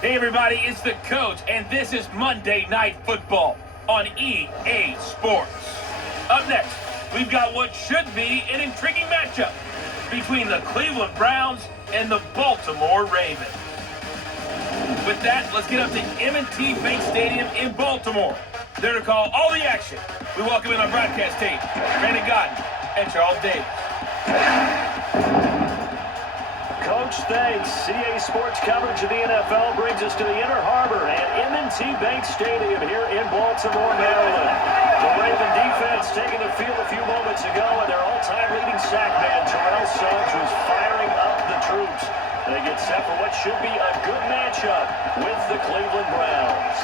Hey everybody, it's the coach, and this is Monday Night Football on EA Sports. Up next, we've got what should be an intriguing matchup between the Cleveland Browns and the Baltimore Ravens. With that, let's get up to M&T Bank Stadium in Baltimore. There to call all the action, we welcome in our broadcast team, Brandon Godden and Charles Davis. Coach, thanks. CA Sports coverage of the NFL brings us to the Inner Harbor at M&T Bank Stadium here in Baltimore, Maryland. The Raven defense taking the field a few moments ago, and their all-time leading sack man, Terrell Suggs, was firing up the troops. They get set for what should be a good matchup with the Cleveland Browns.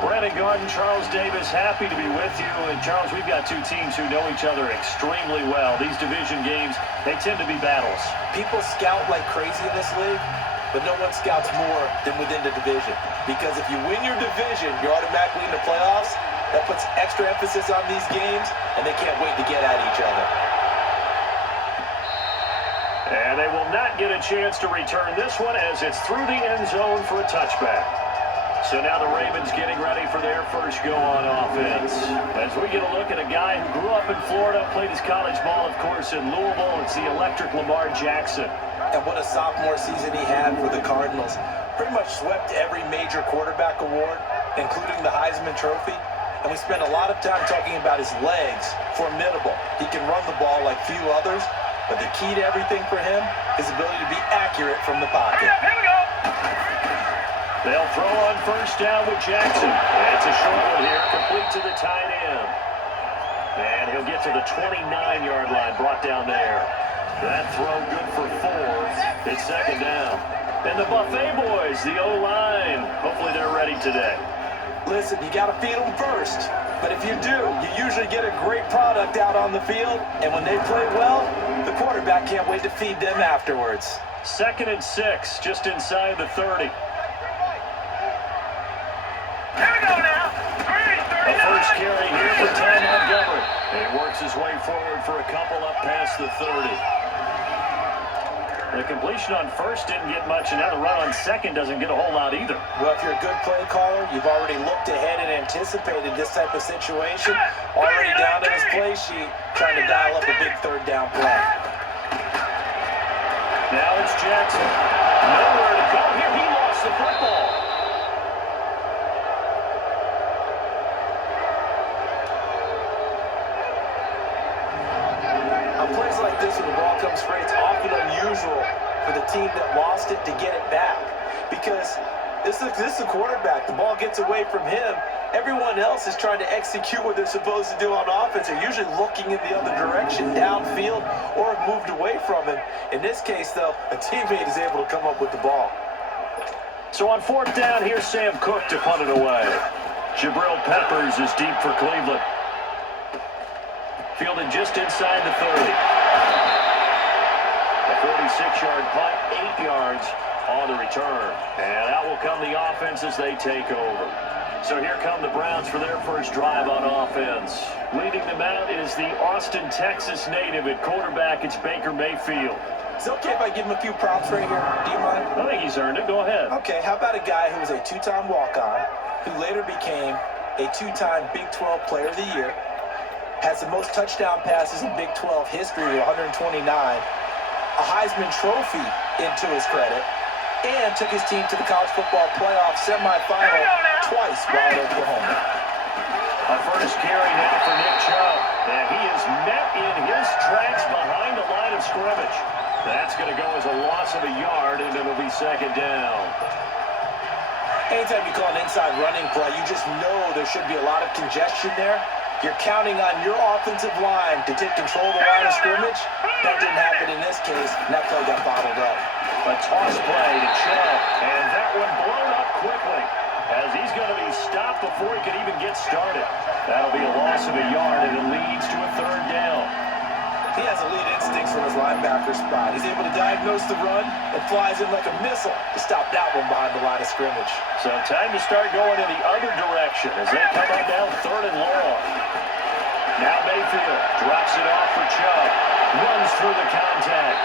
Brandon Garden, Charles Davis, happy to be with you. And Charles, we've got two teams who know each other extremely well. These division games, they tend to be battles. People scout like crazy in this league, but no one scouts more than within the division. Because if you win your division, you're automatically in the playoffs. That puts extra emphasis on these games, and they can't wait to get at each other. And they will not get a chance to return this one as it's through the end zone for a touchback. So now the Ravens getting ready for their first go on offense. As we get a look at a guy who grew up in Florida, played his college ball, of course, in Louisville. It's the electric Lamar Jackson. And what a sophomore season he had for the Cardinals. Pretty much swept every major quarterback award, including the Heisman Trophy. And we spent a lot of time talking about his legs. Formidable. He can run the ball like few others. But the key to everything for him is his ability to be accurate from the pocket. Here we go. They'll throw on first down with Jackson. That's a short one here, complete to the tight end. And he'll get to the 29-yard line, brought down there. That throw good for 4. It's second down. And the Buffet boys, the O-line, hopefully they're ready today. Listen, you got to feed them first. But if you do, you usually get a great product out on the field. And when they play well, the quarterback can't wait to feed them afterwards. 2nd and 6, just inside the 30. A first carry here for Ty Montgomery. And he works his way forward for a couple up past the 30. The completion on first didn't get much, and now the run on second doesn't get a whole lot either. Well, if you're a good play caller, you've already looked ahead and anticipated this type of situation. Already down in his play sheet, trying to dial up a big third down play. Now it's Jackson. Nowhere to go here. He lost the football. Plays like this when the ball comes free, it's often unusual for the team that lost it to get it back. Because this is a quarterback. The ball gets away from him. Everyone else is trying to execute what they're supposed to do on offense. They're usually looking in the other direction, downfield, or have moved away from him. In this case, though, a teammate is able to come up with the ball. So on 4th down, here's Sam Cook to punt it away. Jabril Peppers is deep for Cleveland. Fielded just inside the 30. A 46-yard punt, 8 yards on the return. And out will come the offense as they take over. So here come the Browns for their first drive on offense. Leading them out is the Austin, Texas native at quarterback. It's Baker Mayfield. Is it okay if I give him a few props right here? Do you mind? I think he's earned it. Go ahead. Okay, how about a guy who was a 2-time walk-on, who later became a 2-time Big 12 Player of the Year, has the most touchdown passes in Big 12 history with 129, a Heisman Trophy into his credit, and took his team to the college football playoff semifinal twice while at Oklahoma. A first carry now for Nick Chubb, and he is met in his tracks behind the line of scrimmage. That's going to go as a loss of a yard, and it'll be second down. Anytime you call an inside running play, you just know there should be a lot of congestion there. You're counting on your offensive line to take control of the line of scrimmage. That didn't happen in this case, and that play got bottled up. A toss play to Chubb, and that one blown up quickly as he's going to be stopped before he can even get started. That'll be a loss of a yard, and it leads to a third down. He has elite instincts from his linebacker spot. He's able to diagnose the run and flies in like a missile to stop that one behind the line of scrimmage. So time to start going in the other direction as they come on down 3rd and long. Now Mayfield drops it off for Chubb. Runs through the contact.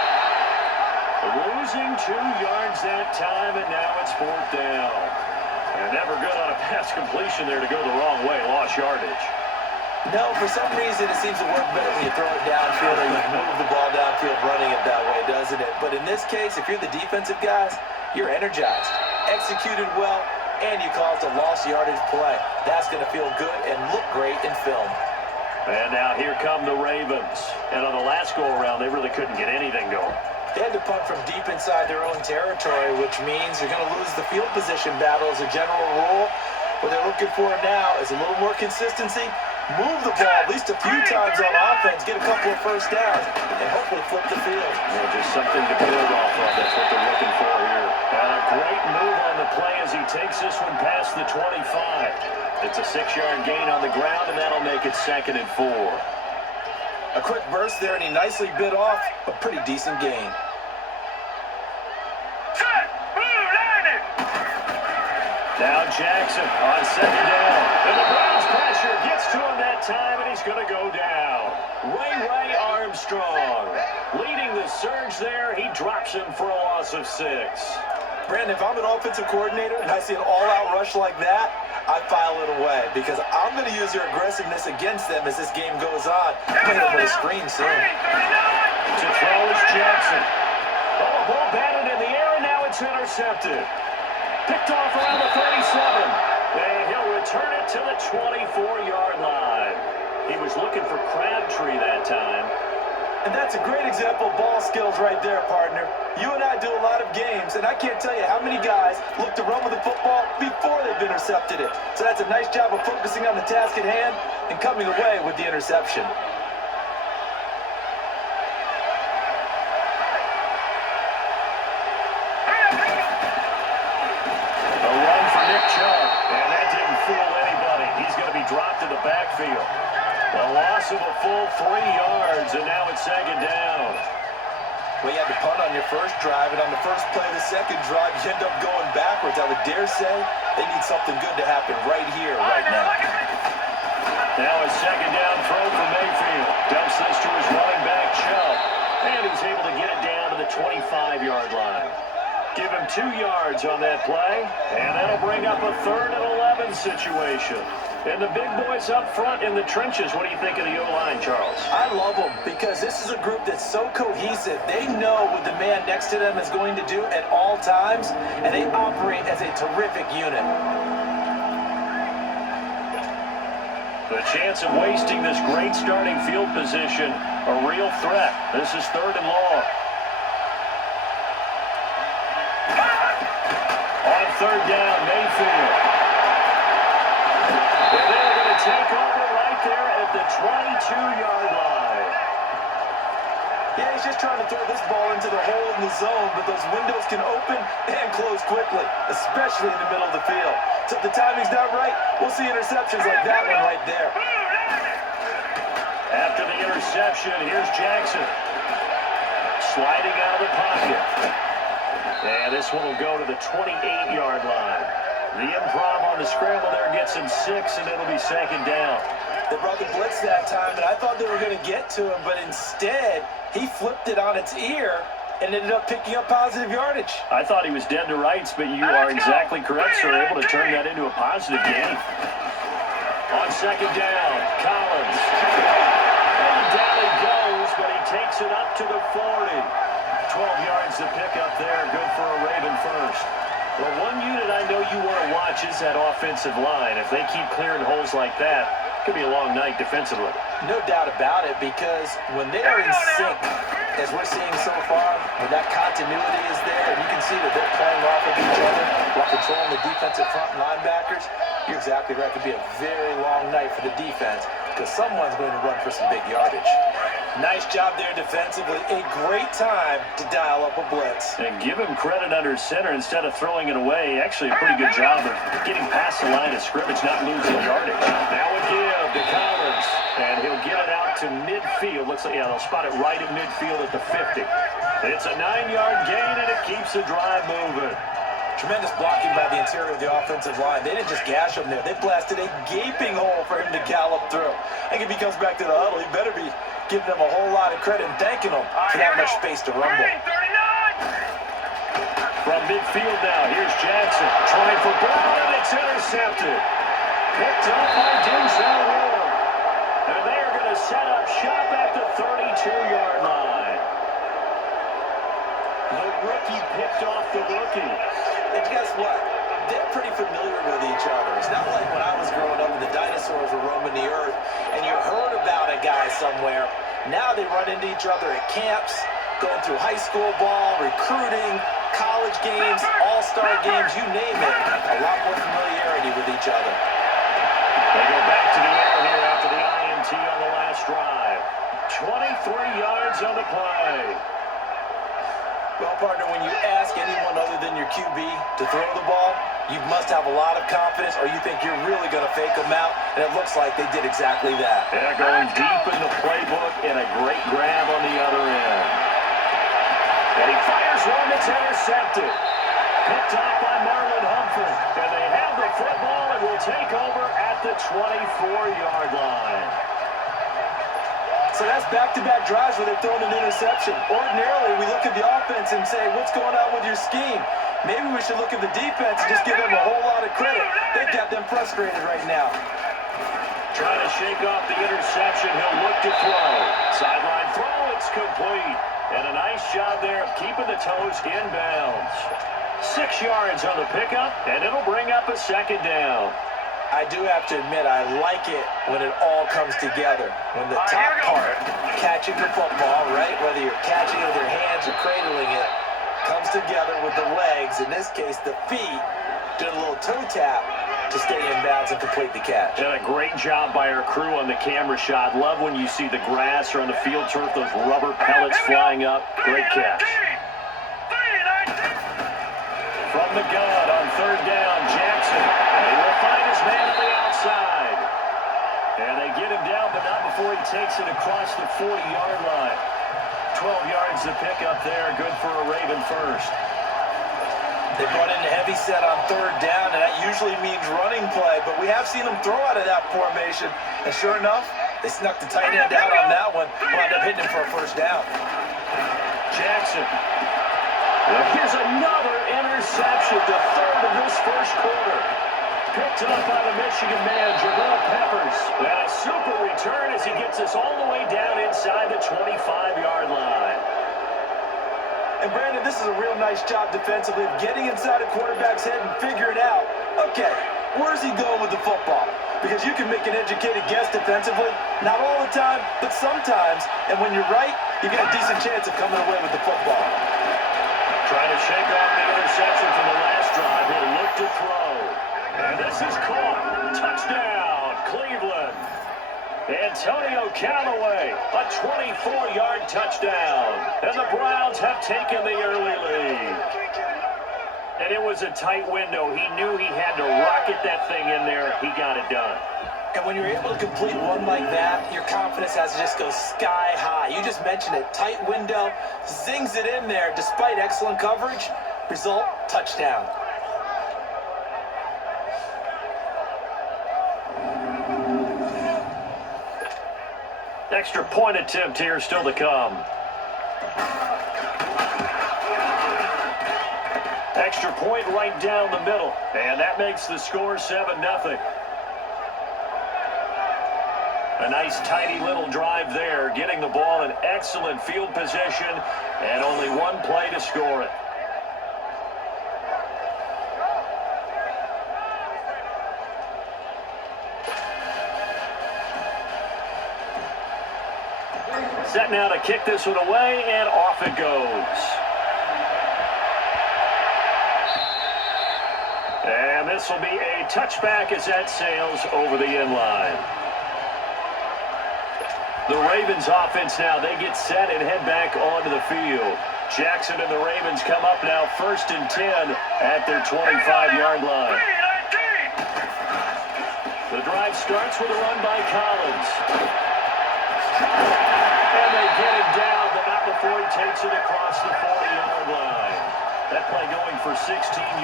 Losing 2 yards that time, and now it's 4th down. And never good on a pass completion there to go the wrong way. Lost yardage. No, for some reason it seems to work better when you throw it downfield or you move the ball downfield running it that way, doesn't it? But in this case, if you're the defensive guys, you're energized, executed well, and you caused a lost yardage play. That's going to feel good and look great in film. And now here come the Ravens. And on the last go-around, they really couldn't get anything going. They had to punt from deep inside their own territory, which means you're going to lose the field position battle as a general rule. What they're looking for now is a little more consistency. Move the ball at least a few times on offense, get a couple of first downs, and hopefully flip the field. Well, just something to build off of. That's what they're looking for here. And a great move on the play as he takes this one past the 25. It's a 6-yard gain on the ground, and that'll make it 2nd and 4. A quick burst there, and he nicely bit off a pretty decent gain. Now Jackson on 2nd down. And the Browns pressure gets to him that time, and he's going to go down. Ray Armstrong leading the surge there. He drops him for a loss of 6. Brandon, if I'm an offensive coordinator and I see an all-out rush like that, I file it away because I'm going to use their aggressiveness against them as this game goes on. I'm going to put a screen soon. To throw is Jackson. Oh, the ball batted in the air, and now it's intercepted. Picked off around the 37. And he'll return it to the 24-yard line. He was looking for Crabtree that time. And that's a great example of ball skills right there, partner. You and I do a lot of games, and I can't tell you how many guys look to run with the football before they've intercepted it. So that's a nice job of focusing on the task at hand and coming away with the interception. Dropped to the backfield. A loss of a full 3 yards, and now it's 2nd down. Well, you had to punt on your first drive, and on the first play of the second drive, you end up going backwards. I would dare say they need something good to happen right here, right now. Now a 2nd down throw for Mayfield. Dumps this to his running back, Chubb. And he's able to get it down to the 25-yard line. Give him 2 yards on that play, and that'll bring up a 3rd and 11 situation. And the big boys up front in the trenches. What do you think of the O-line, Charles? I love them because this is a group that's so cohesive. They know what the man next to them is going to do at all times, and they operate as a terrific unit. The chance of wasting this great starting field position, a real threat. This is 3rd and long. On 3rd down, Mayfield. And they're going to take over right there at the 22-yard line. Yeah, he's just trying to throw this ball into the hole in the zone, but those windows can open and close quickly, especially in the middle of the field. So if the timing's not right, we'll see interceptions like that one right there. After the interception, here's Jackson. Sliding out of the pocket. And this one will go to the 28-yard line. The improv on the scramble there gets him 6, and it'll be 2nd down. They brought the blitz that time, and I thought they were going to get to him, but instead, he flipped it on its ear and ended up picking up positive yardage. I thought he was dead to rights, but you are exactly correct, sir. Able to turn that into a positive gain. On 2nd down, Collins. And down he goes, but he takes it up to the 40. 12 yards to pick up there. Good for a Raven first. Well, one unit I know you want to watch is that offensive line. If they keep clearing holes like that, it could be a long night defensively. No doubt about it, because when they are in sync, as we're seeing so far, when that continuity is there, and you can see that they're playing off of each other while controlling the defensive front linebackers, you're exactly right. It could be a very long night for the defense, because someone's going to run for some big yardage. Nice job there defensively. A great time to dial up a blitz. And give him credit under center instead of throwing it away. Actually, a pretty good job of getting past the line of scrimmage, not losing yardage. Now a give to Collins. And he'll get it out to midfield. Looks like, yeah, they'll spot it right at midfield at the 50. It's a 9-yard gain, and it keeps the drive moving. Tremendous blocking by the interior of the offensive line. They didn't just gash him there. They blasted a gaping hole for him to gallop through. I think if he comes back to the huddle, he better be giving them a whole lot of credit and thanking them for that much space to rumble. From midfield now, here's Jackson. Trying for Brown, and it's intercepted. Picked up by Denzel Ward. And they are going to set up shop at the 32-yard line. The rookie picked off the rookie. And guess what? They're pretty familiar with each other. It's not like when I was growing up and the dinosaurs were roaming the earth and you heard about a guy somewhere. Now they run into each other at camps, going through high school ball, recruiting, college games, all-star games, you name it. A lot more familiarity with each other. They go back to the air here after the INT on the last drive. 23 yards on the play. Well, partner, when you ask anyone other than your QB to throw the ball, you must have a lot of confidence or you think you're really going to fake them out, and it looks like they did exactly that. They're going deep in the playbook and a great grab on the other end. And he fires one that's intercepted. Picked off by Marlon Humphrey. And they have the football and will take over at the 24-yard line. So that's back-to-back drives where they're throwing an interception. Ordinarily, we look at the offense and say, what's going on with your scheme? Maybe we should look at the defense and just give them a whole lot of credit. They've got them frustrated right now. Trying to shake off the interception. He'll look to throw. Sideline throw. It's complete. And a nice job there of keeping the toes inbounds. 6 yards on the pickup, and it'll bring up a second down. I do have to admit, I like it when it all comes together. When the top part, catching the football, right, whether you're catching it with your hands or cradling it, comes together with the legs, in this case the feet, did a little toe tap to stay in bounds and complete the catch. And a great job by our crew on the camera shot. Love when you see the grass or on the field turf, those rubber pellets flying up. Great catch. From the gun on third down, Jackson. And he will find his man on the outside. And they get him down, but not before he takes it across the 40-yard line. 12 yards to pick up there. Good for a Raven first. They brought in a heavy set on third down, and that usually means running play, but we have seen them throw out of that formation. And sure enough, they snuck the tight end out on that one. Wound up hitting him for a first down. Jackson. Here's another interception, the third of this first quarter. Picked up by the Michigan man, Jabril Peppers. And a super return as he gets us all the way down inside the 25-yard line. And Brandon, this is a real nice job defensively of getting inside a quarterback's head and figuring out, okay, where's he going with the football? Because you can make an educated guess defensively, not all the time, but sometimes. And when you're right, you get a decent chance of coming away with the football. Trying to shake off the interception from the last drive. He'll look to throw. And this is caught. Touchdown, Cleveland. Antonio Callaway, a 24-yard touchdown. And the Browns have taken the early lead. And it was a tight window. He knew he had to rocket that thing in there. He got it done. And when you're able to complete one like that, your confidence has to just go sky high. You just mentioned it. Tight window, zings it in there despite excellent coverage. Result, touchdown. Extra point attempt here still to come. Extra point right down the middle. And that makes the score 7-0. A nice tidy little drive there, getting the ball in excellent field position, and only one play to score it. Set now to kick this one away, and off it goes. And this will be a touchback as that sails over the end line. The Ravens offense now, they get set and head back onto the field. Jackson and the Ravens come up now 1st and 10 at their 25-yard line. The drive starts with a run by Collins. And they get him down, but not before he takes it across the 40-yard line. That play going for 16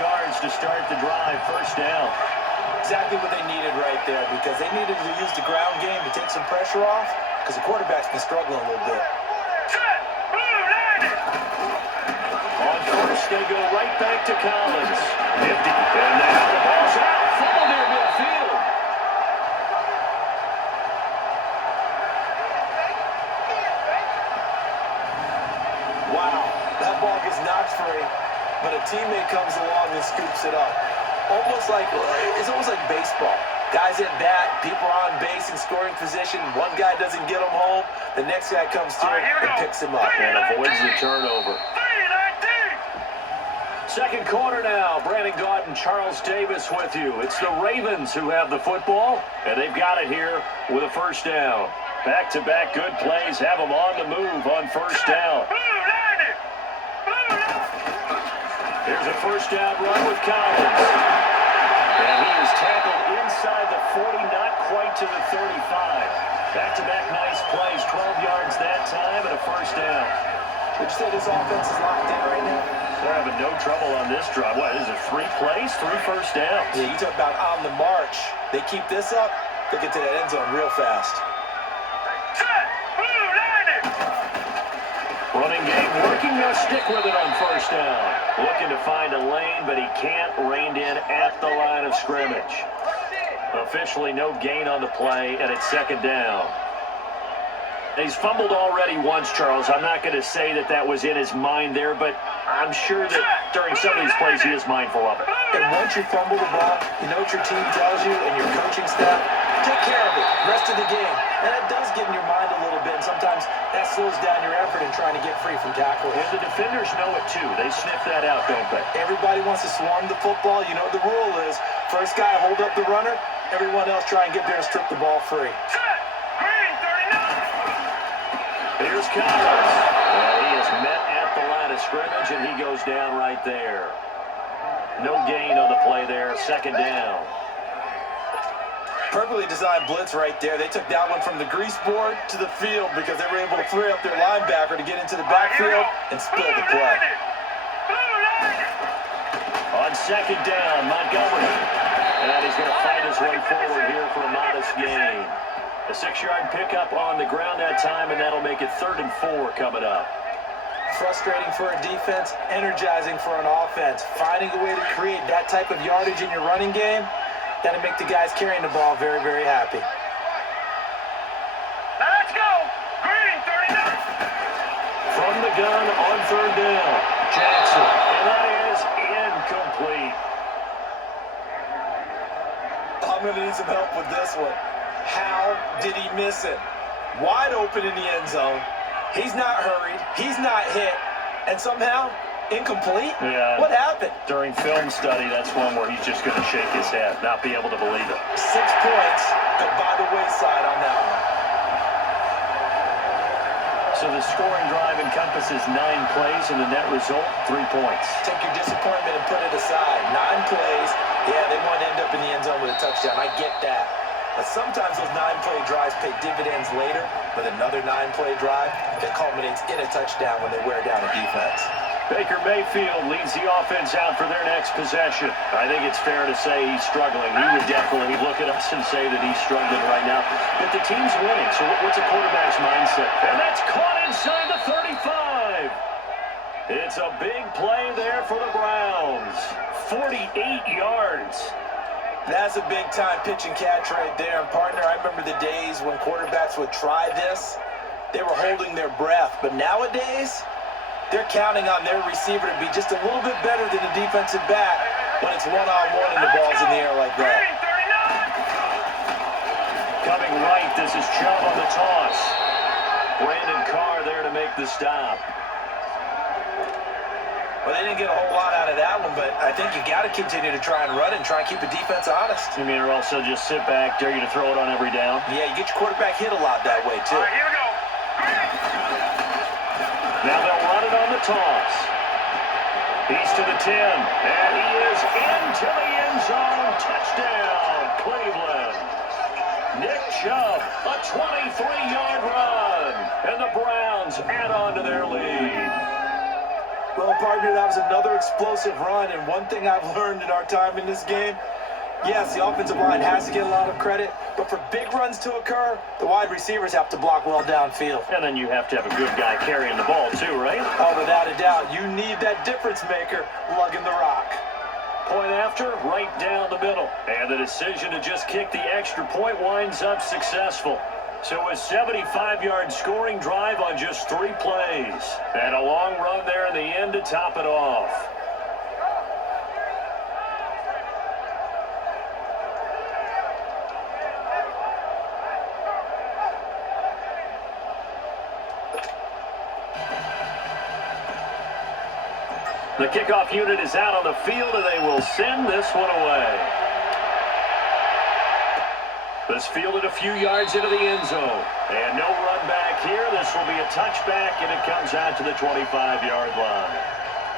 yards to start the drive, first down. Exactly what they needed right there, because they needed to use the ground game to take some pressure off, because the quarterback's been struggling a little bit. On 1st this. They go right back to Collins. 50. And now the ball's out. Full near midfield. Wow, that ball gets knocked free, but a teammate comes along and scoops it up. It's almost like baseball. Guys at bat, people are on base in scoring position. One guy doesn't get him home. The next guy comes through and picks him up. And avoids the turnover. Second quarter now. Brandon Gaunt and Charles Davis with you. It's the Ravens who have the football, and they've got it here with a first down. Back-to-back good plays have them on the move on first down. Here's a first down run with Collins. And he is tackled inside the 40, not quite to the 35. Back-to-back nice plays, 12 yards that time and a first down. Would you say this offense is locked in right now? They're having no trouble on this drive. What is it, 3 plays, 3 first downs? Yeah, you talk about on the march. They keep this up, they get to that end zone real fast. Running game working. They'll stick with it on first down. Looking to find a lane, but he can't. Reined in at the line of scrimmage. Officially no gain on the play, and it's second down. He's fumbled already once, Charles. I'm not going to say that was in his mind there, but I'm sure that during some of these plays he is mindful of it. And once you fumble the ball, you know what your team tells you and your coaching staff? Take care of it. Rest of the game. And it does get in your mind a little bit, and sometimes that slows down your effort in trying to get free from tackles. And the defenders know it too. They sniff that out, don't they? Everybody wants to swarm the football. You know what the rule is. First guy hold up the runner. Everyone else try and get there and strip the ball free. Here's Collins. He is met at the line of scrimmage, and he goes down right there. No gain on the play there. Second down. Perfectly designed blitz right there. They took that one from the grease board to the field because they were able to free up their linebacker to get into the backfield and spill the play. On second down, Montgomery. And he's going to fight his way forward here for a modest gain. A 6-yard pickup on the ground that time, and that'll make it 3rd and 4 coming up. Frustrating for a defense, energizing for an offense. Finding a way to create that type of yardage in your running game, that'll make the guys carrying the ball very, very happy. Let's go! Green, 39! From the gun on 3rd down, Jackson. And that is incomplete. I'm going to need some help with this one. How did he miss it? Wide open in the end zone. He's not hurried. He's not hit. And somehow, incomplete? Yeah. What happened? During film study, that's one where he's just going to shake his head, not be able to believe it. 6 points go by the wayside on that one. So the scoring drive encompasses 9 plays, and the net result, 3 points. Take your disappointment and put it aside. 9 plays. Yeah, they want to end up in the end zone with a touchdown. I get that. But sometimes those 9-play drives pay dividends later with another 9-play drive that culminates in a touchdown when they wear down a defense. Baker Mayfield leads the offense out for their next possession. I think it's fair to say he's struggling. He would definitely look at us and say that he's struggling right now. But the team's winning, so what's a quarterback's mindset? And that's caught inside the 35. It's a big play there for the Browns. 48 yards. That's a big-time pitch and catch right there. And, partner, I remember the days when quarterbacks would try this. They were holding their breath. But nowadays, they're counting on their receiver to be just a little bit better than the defensive back when it's one-on-one and the ball's in the air like that. Coming right, this is Chubb on the toss. Brandon Carr there to make the stop. Well, they didn't get a whole lot out of that one, but I think you got to continue to try and run and try and keep the defense honest. You mean, or also just sit back, dare you to throw it on every down? Yeah, you get your quarterback hit a lot that way, too. All right, here we go. Now they'll run it on the toss. He's to the 10, and he is into the end zone. Touchdown, Cleveland. Nick Chubb, a 23-yard run, and the Browns add on to their lead. Well, partner, that was another explosive run, and one thing I've learned in our time in this game, Yes, the offensive line has to get a lot of credit, but for big runs to occur, the wide receivers have to block well downfield. And then you have to have a good guy carrying the ball too, right? Oh, without a doubt, you need that difference maker lugging the rock. Point after, right down the middle. And the decision to just kick the extra point winds up successful. So a 75-yard scoring drive on just 3 plays. And a long run there in the end to top it off. The kickoff unit is out on the field, and they will send this one away. This fielded a few yards into the end zone. And no run back here. This will be a touchback, and it comes out to the 25-yard line.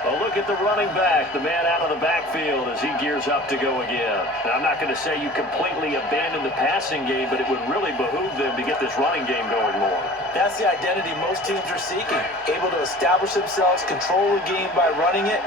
A look at the running back, the man out of the backfield as he gears up to go again. Now, I'm not going to say you completely abandon the passing game, but it would really behoove them to get this running game going more. That's the identity most teams are seeking. Able to establish themselves, control the game by running it,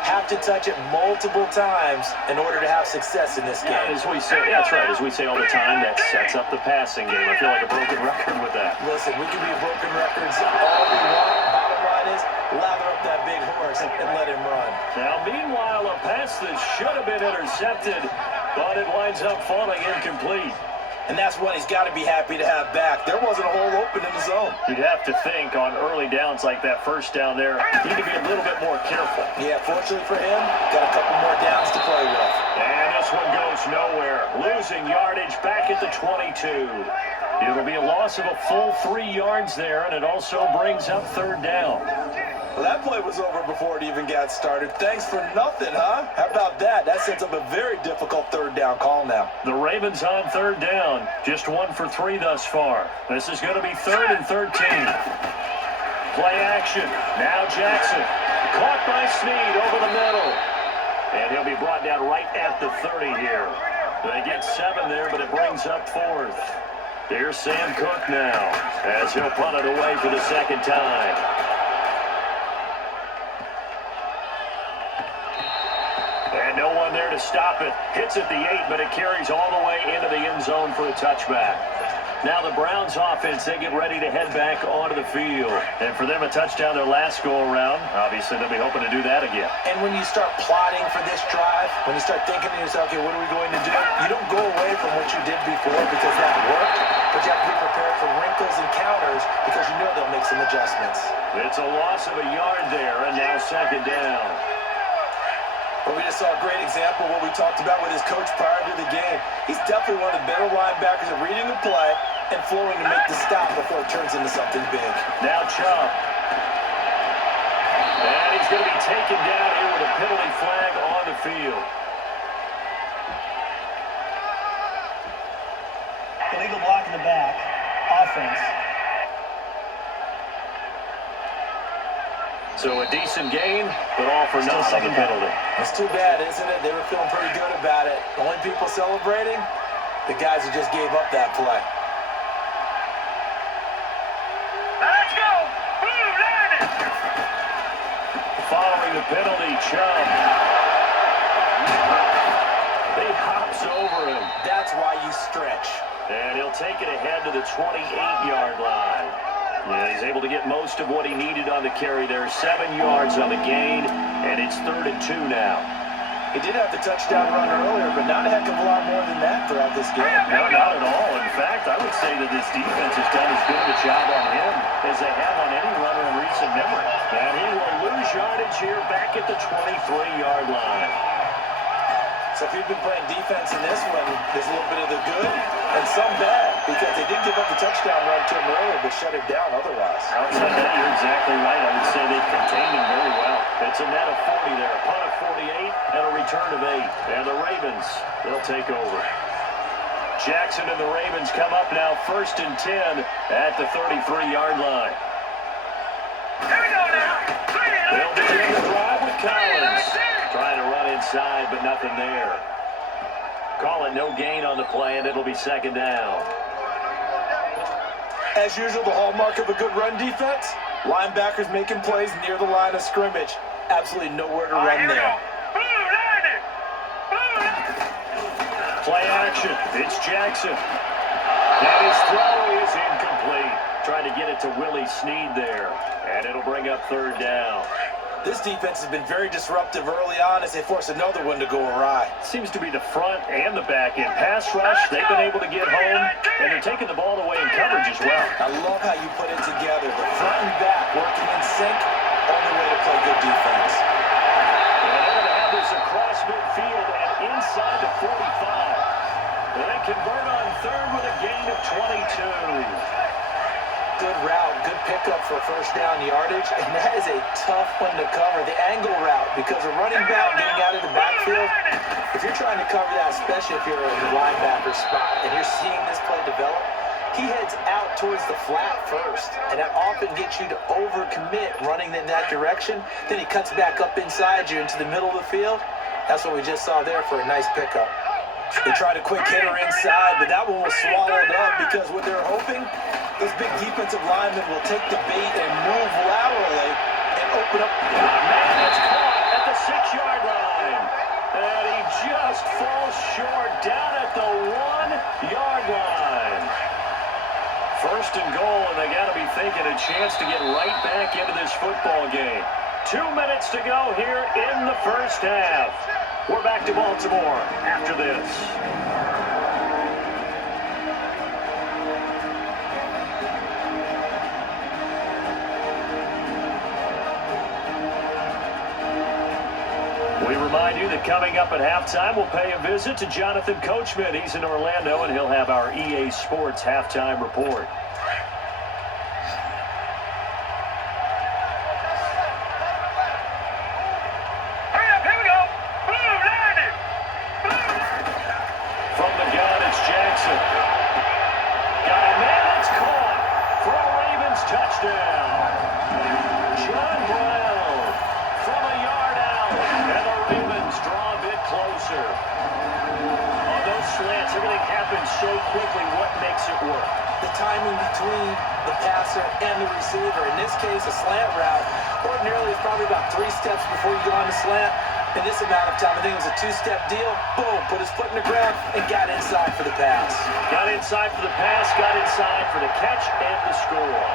have to touch it multiple times in order to have success in this game. Yeah, as we say, that's right. As we say all the time, that sets up the passing game. I feel like a broken record with that. Listen, we can be broken records all we want. Bottom line is, lather up that big horse and let him run. Now, meanwhile, a pass that should have been intercepted, but it winds up falling incomplete. And that's what he's got to be happy to have back. There wasn't a hole open in the zone. You'd have to think on early downs like that first down there, he could be a little bit more careful. Yeah, fortunately for him, got a couple more downs to play with. And this one goes nowhere. Losing yardage back at the 22. It'll be a loss of a full 3 yards there, and it also brings up 3rd down. Well, that play was over before it even got started. Thanks for nothing, huh? How about that? That sets up a very difficult 3rd down call now. The Ravens on 3rd down. Just 1 for 3 thus far. This is going to be 3rd and 13. Play action. Now Jackson. Caught by Snead over the middle. And he'll be brought down right at the 30 here. They get 7 there, but it brings up 4th. Here's Sam Cook now as he'll punt it away for the 2nd time. And no one there to stop it. Hits at the 8, but it carries all the way into the end zone for a touchback. Now the Browns offense, they get ready to head back onto the field. And for them, a touchdown their last go-around. Obviously, they'll be hoping to do that again. And when you start plotting for this drive, when you start thinking to yourself, okay, what are we going to do? You don't go away from what you did before because that worked, but you have to be prepared for wrinkles and counters because you know they'll make some adjustments. It's a loss of a yard there, and now 2nd down. But we just saw a great example of what we talked about with his coach prior to the game. He's definitely one of the better linebackers at reading the play and flowing to make the stop before it turns into something big. Now Chubb. And he's going to be taken down here with a penalty flag on the field. Illegal block in the back. Offense. So a decent gain, but all for nothing on the penalty. It's too bad, isn't it? They were feeling pretty good about it. The only people celebrating, the guys who just gave up that play. Let's go! Blue line! Following the penalty, Chubb. He hops over him. That's why you stretch. And he'll take it ahead to the 28-yard line. Yeah, he's able to get most of what he needed on the carry there. 7 yards on the gain, and it's 3rd and 2 now. He did have the touchdown run earlier, but not a heck of a lot more than that throughout this game. No, not at all. In fact, I would say that this defense has done as good a job on him as they have on any runner in recent memory. And he will lose yardage here back at the 23-yard line. So if you've been playing defense in this one, there's a little bit of the good and some bad because they did give up the touchdown run to him earlier, but shut him down otherwise. Outside that, you're exactly right. I would say they contained him very well. It's a net of 40 there, a punt of 48, and a return of 8. And the Ravens, they'll take over. Jackson and the Ravens come up now 1st and 10 at the 33-yard line. Here we go now! They'll begin the drive with Collins. Trying to run inside, but nothing there. Call it no gain on the play, and it'll be 2nd down. As usual, the hallmark of a good run defense, linebackers making plays near the line of scrimmage. Absolutely nowhere to run there. Play action. It's Jackson. And his throw is incomplete. Trying to get it to Willie Snead there. And it'll bring up third down. This defense has been very disruptive early on as they force another one to go awry. Seems to be the front and the back end. Pass rush, they've been able to get home, and they're taking the ball away in coverage as well. I love how you put it together. The front and back working in sync, only way to play good defense. And they're going to have this across midfield and inside the 45. They convert on third with a gain of 22. Good route, good pickup for first down yardage, and that is a tough one to cover. The angle route, because a running back getting out of the backfield, if you're trying to cover that, especially if you're in the linebacker spot, and you're seeing this play develop, he heads out towards the flat first, and that often gets you to overcommit running in that direction. Then he cuts back up inside you into the middle of the field. That's what we just saw there for a nice pickup. They tried a quick hitter inside, but that one was swallowed up because what they're hoping, those big defensive linemen will take the bait and move laterally and open up. Man, it's caught at the 6-yard line. And he just falls short down at the 1-yard line. First and goal, and they got to be thinking a chance to get right back into this football game. 2 minutes to go here in the first half. We're back to Baltimore after this. We remind you that coming up at halftime, we'll pay a visit to Jonathan Coachman. He's in Orlando, and he'll have our EA Sports halftime report. From the gun, it's Jackson. Got a man that's caught for a Ravens touchdown. John Brown from a yard out, and the Ravens draw a bit closer. On those slants, everything happens so quickly. What makes it work? The timing between the passer and the receiver. In this case, a slant route. Ordinarily, it's probably about 3 steps before you go on the slant. In this amount of time, I think it was a 2-step deal. Boom, put his foot in the ground and got inside for the pass. Got inside for the pass, got inside for the catch and the score.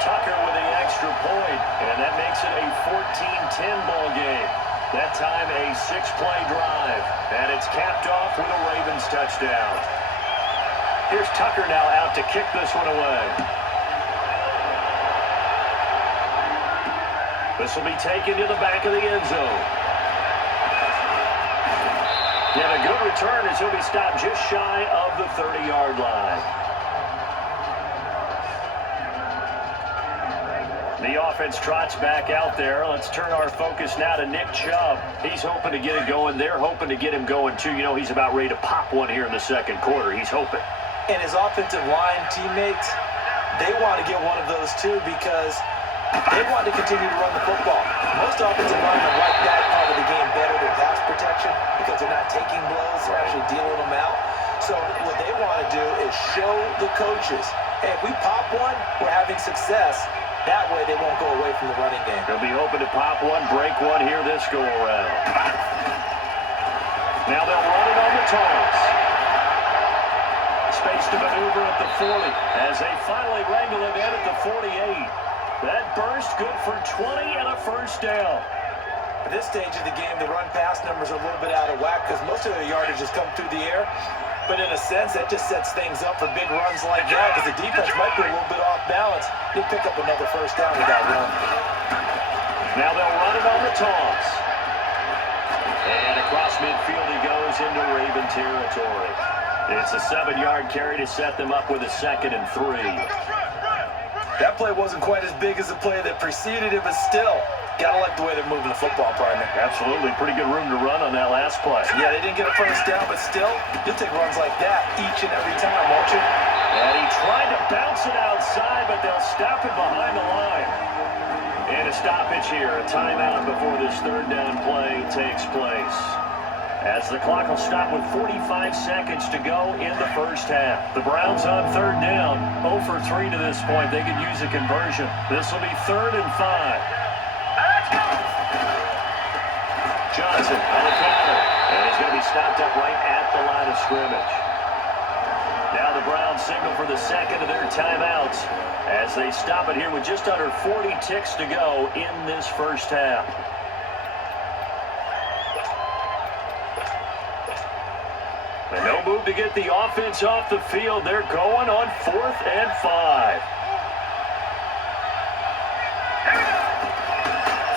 Tucker with the extra point, and that makes it a 14-10 ball game. That time a 6-play drive, and it's capped off with a Ravens touchdown. Here's Tucker now out to kick this one away. This will be taken to the back of the end zone. And a good return as he'll be stopped just shy of the 30-yard line. The offense trots back out there. Let's turn our focus now to Nick Chubb. He's hoping to get it going. They're hoping to get him going, too. You know, he's about ready to pop one here in the second quarter. He's hoping. And his offensive line teammates, they want to get one of those, too, because they want to continue to run the football. Most offensive linemen like that part of the game better than pass protection because they're not taking blows, they're actually dealing them out. So what they want to do is show the coaches, hey, if we pop one, we're having success. That way they won't go away from the running game. They'll be hoping to pop one, break one here this go-around. Now they'll run it on the toss. Space to maneuver at the 40 as they finally wrangle him in at the 48. That burst good for 20 and a first down. At this stage of the game, the run-pass numbers are a little bit out of whack because most of their yardage has come through the air. But in a sense, that just sets things up for big runs like that because the defense might be a little bit off balance. He'll pick up another first down with that run. Now they'll run it on the toss. And across midfield he goes into Raven territory. It's a 7-yard carry to set them up with a 2nd and 3. That play wasn't quite as big as the play that preceded it, but still, gotta like the way they're moving the football, partner. Absolutely. Pretty good room to run on that last play. Yeah, they didn't get a first down, but still, you'll take runs like that each and every time, won't you? And he tried to bounce it outside, but they'll stop it behind the line. And a stoppage here, a timeout before this 3rd down play takes place. As the clock will stop with 45 seconds to go in the first half. The Browns on 3rd down, 0 for 3 to this point. They could use a conversion. This will be 3rd and 5. Johnson on the counter, and he's going to be be stopped up right at the line of scrimmage. Now the Browns signal for the second of their timeouts as they stop it here with just under 40 ticks to go in this first half. And no move to get the offense off the field. They're going on 4th and 5.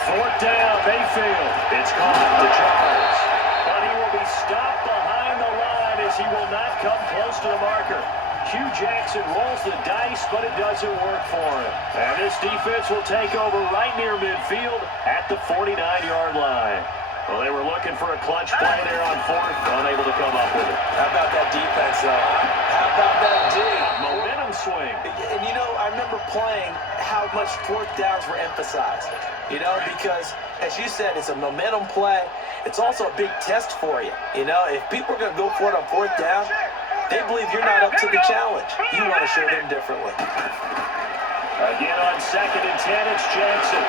4th down, Mayfield. It's caught to Charles. But he will be stopped behind the line as he will not come close to the marker. Hugh Jackson rolls the dice, but it doesn't work for him. And this defense will take over right near midfield at the 49-yard line. Well, they were looking for a clutch play there on 4th, unable to come up with it. How about that defense, though? How about that D? Momentum swing. And, you know, I remember playing how much 4th downs were emphasized. You know, because, as you said, it's a momentum play. It's also a big test for you. You know, if people are going to go for it on 4th down, they believe you're not up to the challenge. You want to show them differently. Again on 2nd and 10, it's Jackson.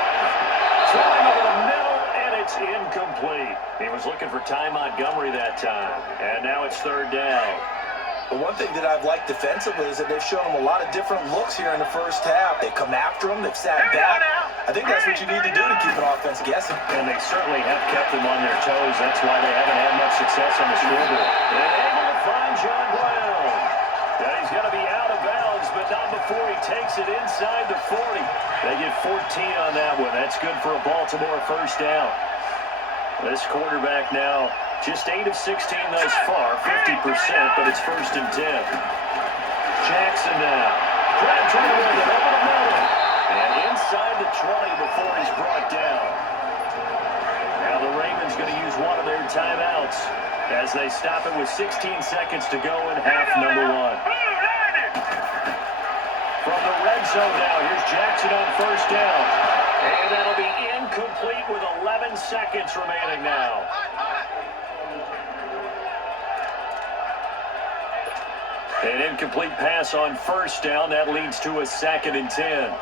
Throwing over the middle, and it's incomplete. He was looking for Ty Montgomery that time. And now it's 3rd down. But one thing that I've liked defensively is that they've shown them a lot of different looks here in the first half. They've come after them. They've sat back. I think that's what you need to do to keep an offense guessing. And they certainly have kept them on their toes. That's why they haven't had much success on the scoreboard. And able to find John Brown. Now he's got to be out of bounds, but not before he takes it inside the 40. They get 14 on that one. That's good for a Baltimore first down. This quarterback now just 8 of 16 thus far, 50%, but it's 1st and 10. Jackson now. Crabtree with it over the middle. And inside the 20 before he's brought down. Now the Ravens going to use one of their timeouts as they stop it with 16 seconds to go in half number 1. From the red zone now, here's Jackson on 1st down. And that'll be incomplete with 11 seconds remaining now. An incomplete pass on 1st down. That leads to a 2nd and 10.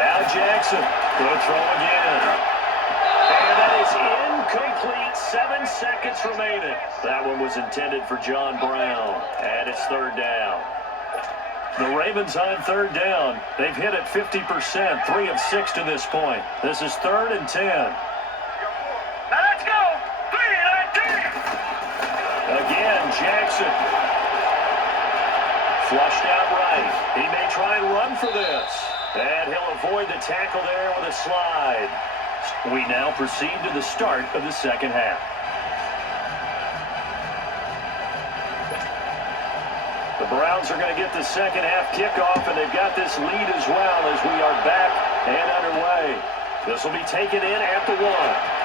Now Jackson. Good throw again. And that is incomplete. 7 seconds remaining. That one was intended for John Brown. And it's 3rd down. The Ravens on 3rd down. They've hit it 50%. 3 of 6 to this point. This is 3rd and 10. Again, Jackson. Flushed out right. He may try and run for this. And he'll avoid the tackle there with a slide. We now proceed to the start of the second half. The Browns are going to get the second half kickoff, and they've got this lead as well as we are back and underway. This will be taken in at the 1.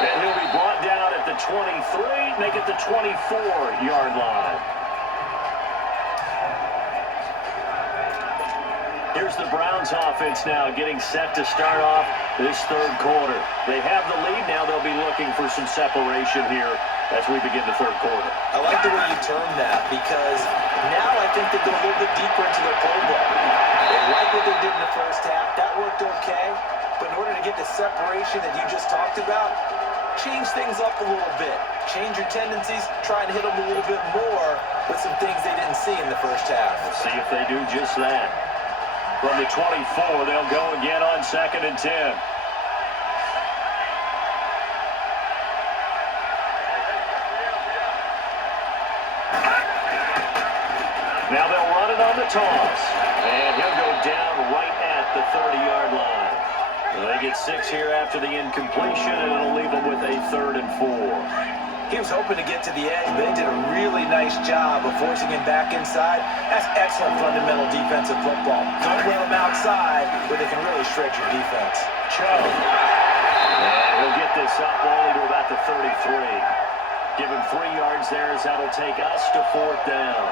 And he'll be brought down at the 23, make it the 24-yard line. Here's the Browns offense now getting set to start off this 3rd quarter. They have the lead. Now they'll be looking for some separation here as we begin the 3rd quarter. I like the way you term that because now I think they go a little bit deeper into their playbook. They like what they did in the first half. That worked okay. But in order to get the separation that you just talked about, change things up a little bit. Change your tendencies, try and hit them a little bit more with some things they didn't see in the first half. We'll see if they do just that. From the 24, they'll go again on 2nd and 10. Now they'll run it on the toss. And he'll go down right at the 30-yard line. They get 6 here after the incompletion, and it'll leave them with a 3rd and 4. He was hoping to get to the edge, but they did a really nice job of forcing him back inside. That's excellent fundamental defensive football. Don't let him outside where they can really shred your defense. Cho. And he'll get this up only to about the 33. Give him 3 yards there as that'll take us to 4th down.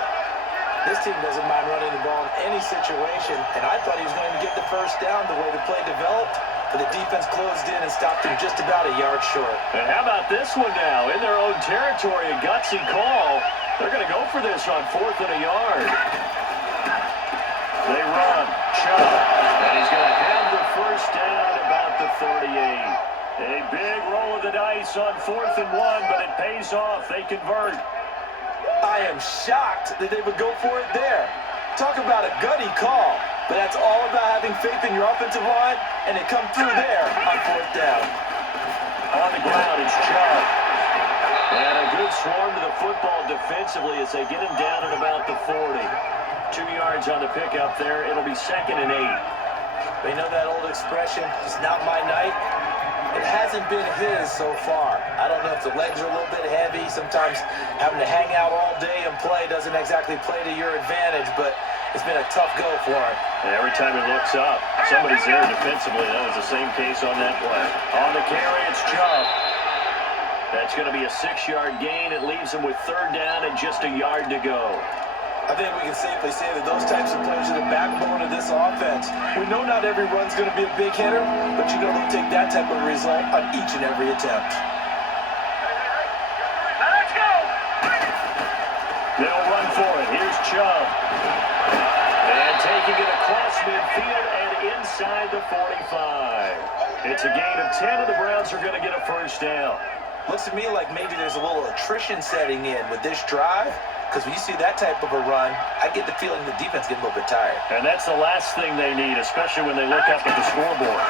This team doesn't mind running the ball in any situation, and I thought he was going to get the first down the way the play developed, but the defense closed in and stopped him just about a yard short. And how about this one now? In their own territory, a gutsy call. They're going to go for this on 4th and a yard. They run. place on 4th and 1, but it pays off. They convert. I am shocked that they would go for it there. Talk about a gutty call, but that's all about having faith in your offensive line, and they come through there on 4th down. On the ground, it's Chubb. And a good swarm to the football defensively as they get him down at about the 40. 2 yards on the pickup there. It'll be 2nd and 8. They know that old expression, it's not my night. It hasn't been his so far. I don't know if the legs are a little bit heavy. Sometimes having to hang out all day and play doesn't exactly play to your advantage, but it's been a tough go for him. And every time he looks up, somebody's there defensively. That was the same case on that play. On the carry, it's Chubb. That's going to be a 6-yard gain. It leaves him with 3rd down and just a yard to go. I think we can safely say that those types of players are the backbone of this offense. We know not every run's going to be a big hitter, but you know they'll take that type of result on each and every attempt. Let's go! They'll run for it. Here's Chubb. And taking it across midfield and inside the 45. It's a gain of 10, and the Browns are going to get a 1st down. Looks to me like maybe there's a little attrition setting in with this drive, because when you see that type of a run, I get the feeling the defense getting a little bit tired. And that's the last thing they need, especially when they look up at the scoreboard.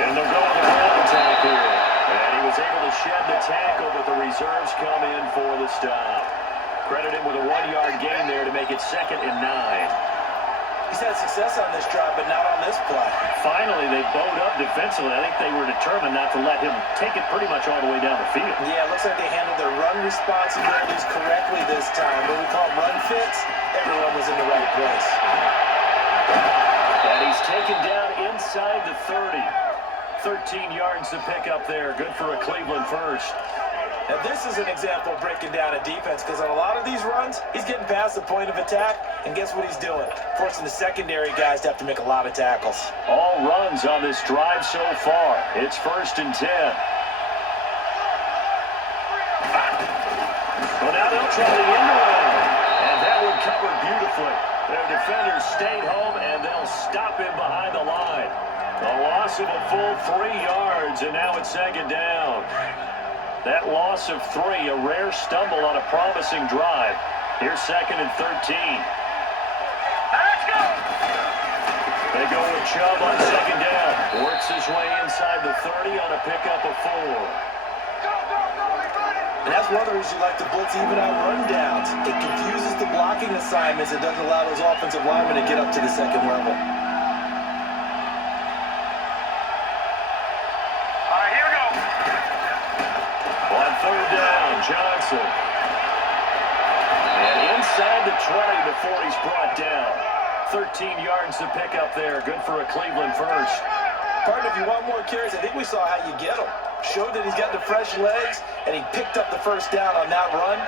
And they'll go on the ground attack here. And he was able to shed the tackle, but the reserves come in for the stop. Credit him with a 1-yard gain there to make it 2nd and 9. He's had success on this drive, but not on this play. Finally, they bowed up defensively. I think they were determined not to let him take it pretty much all the way down the field. Yeah, it looks like they handled their run responsibilities correctly this time. What we call run fits, everyone was in the right place. And he's taken down inside the 30. 13 yards to pick up there. Good for a Cleveland first. Now, this is an example of breaking down a defense, because on a lot of these runs, he's getting past the point of attack, and guess what he's doing? Forcing the secondary guys to have to make a lot of tackles. All runs on this drive so far. It's 1st and 10. Well, now they'll try the end around, and that would cover beautifully. Their defenders stayed home, and they'll stop him behind the line. A loss of a full 3 yards, and now it's 2nd down. That loss of 3, a rare stumble on a promising drive. Here's 2nd and 13. Let's go! They go with Chubb on 2nd down. Works his way inside the 30 on a pickup of 4. And that's one of the reasons you like to blitz even on rundowns. It confuses the blocking assignments. It doesn't allow those offensive linemen to get up to the 2nd level. Johnson. And inside the 20 before he's brought down. 13 yards to pick up there. Good for a Cleveland first. Partner, if you want more carries, I think we saw how you get them. Showed that he's got the fresh legs, and he picked up the 1st down on that run.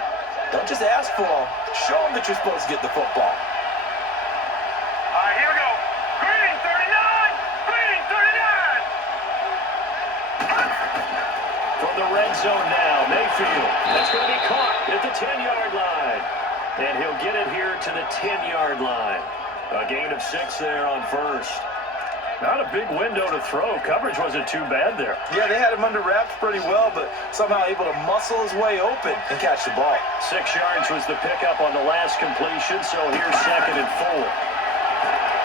Don't just ask for them. Show them that you're supposed to get the football. All right, here we go. Green, 39! Green, 39! From the red zone now, Mayfield. That's going to be caught at the 10-yard line. And he'll get it here to the 10-yard line. A gain of 6 there on 1st. Not a big window to throw. Coverage wasn't too bad there. Yeah, they had him under wraps pretty well, but somehow able to muscle his way open and catch the ball. 6 yards was the pickup on the last completion, so here's 2nd and 4.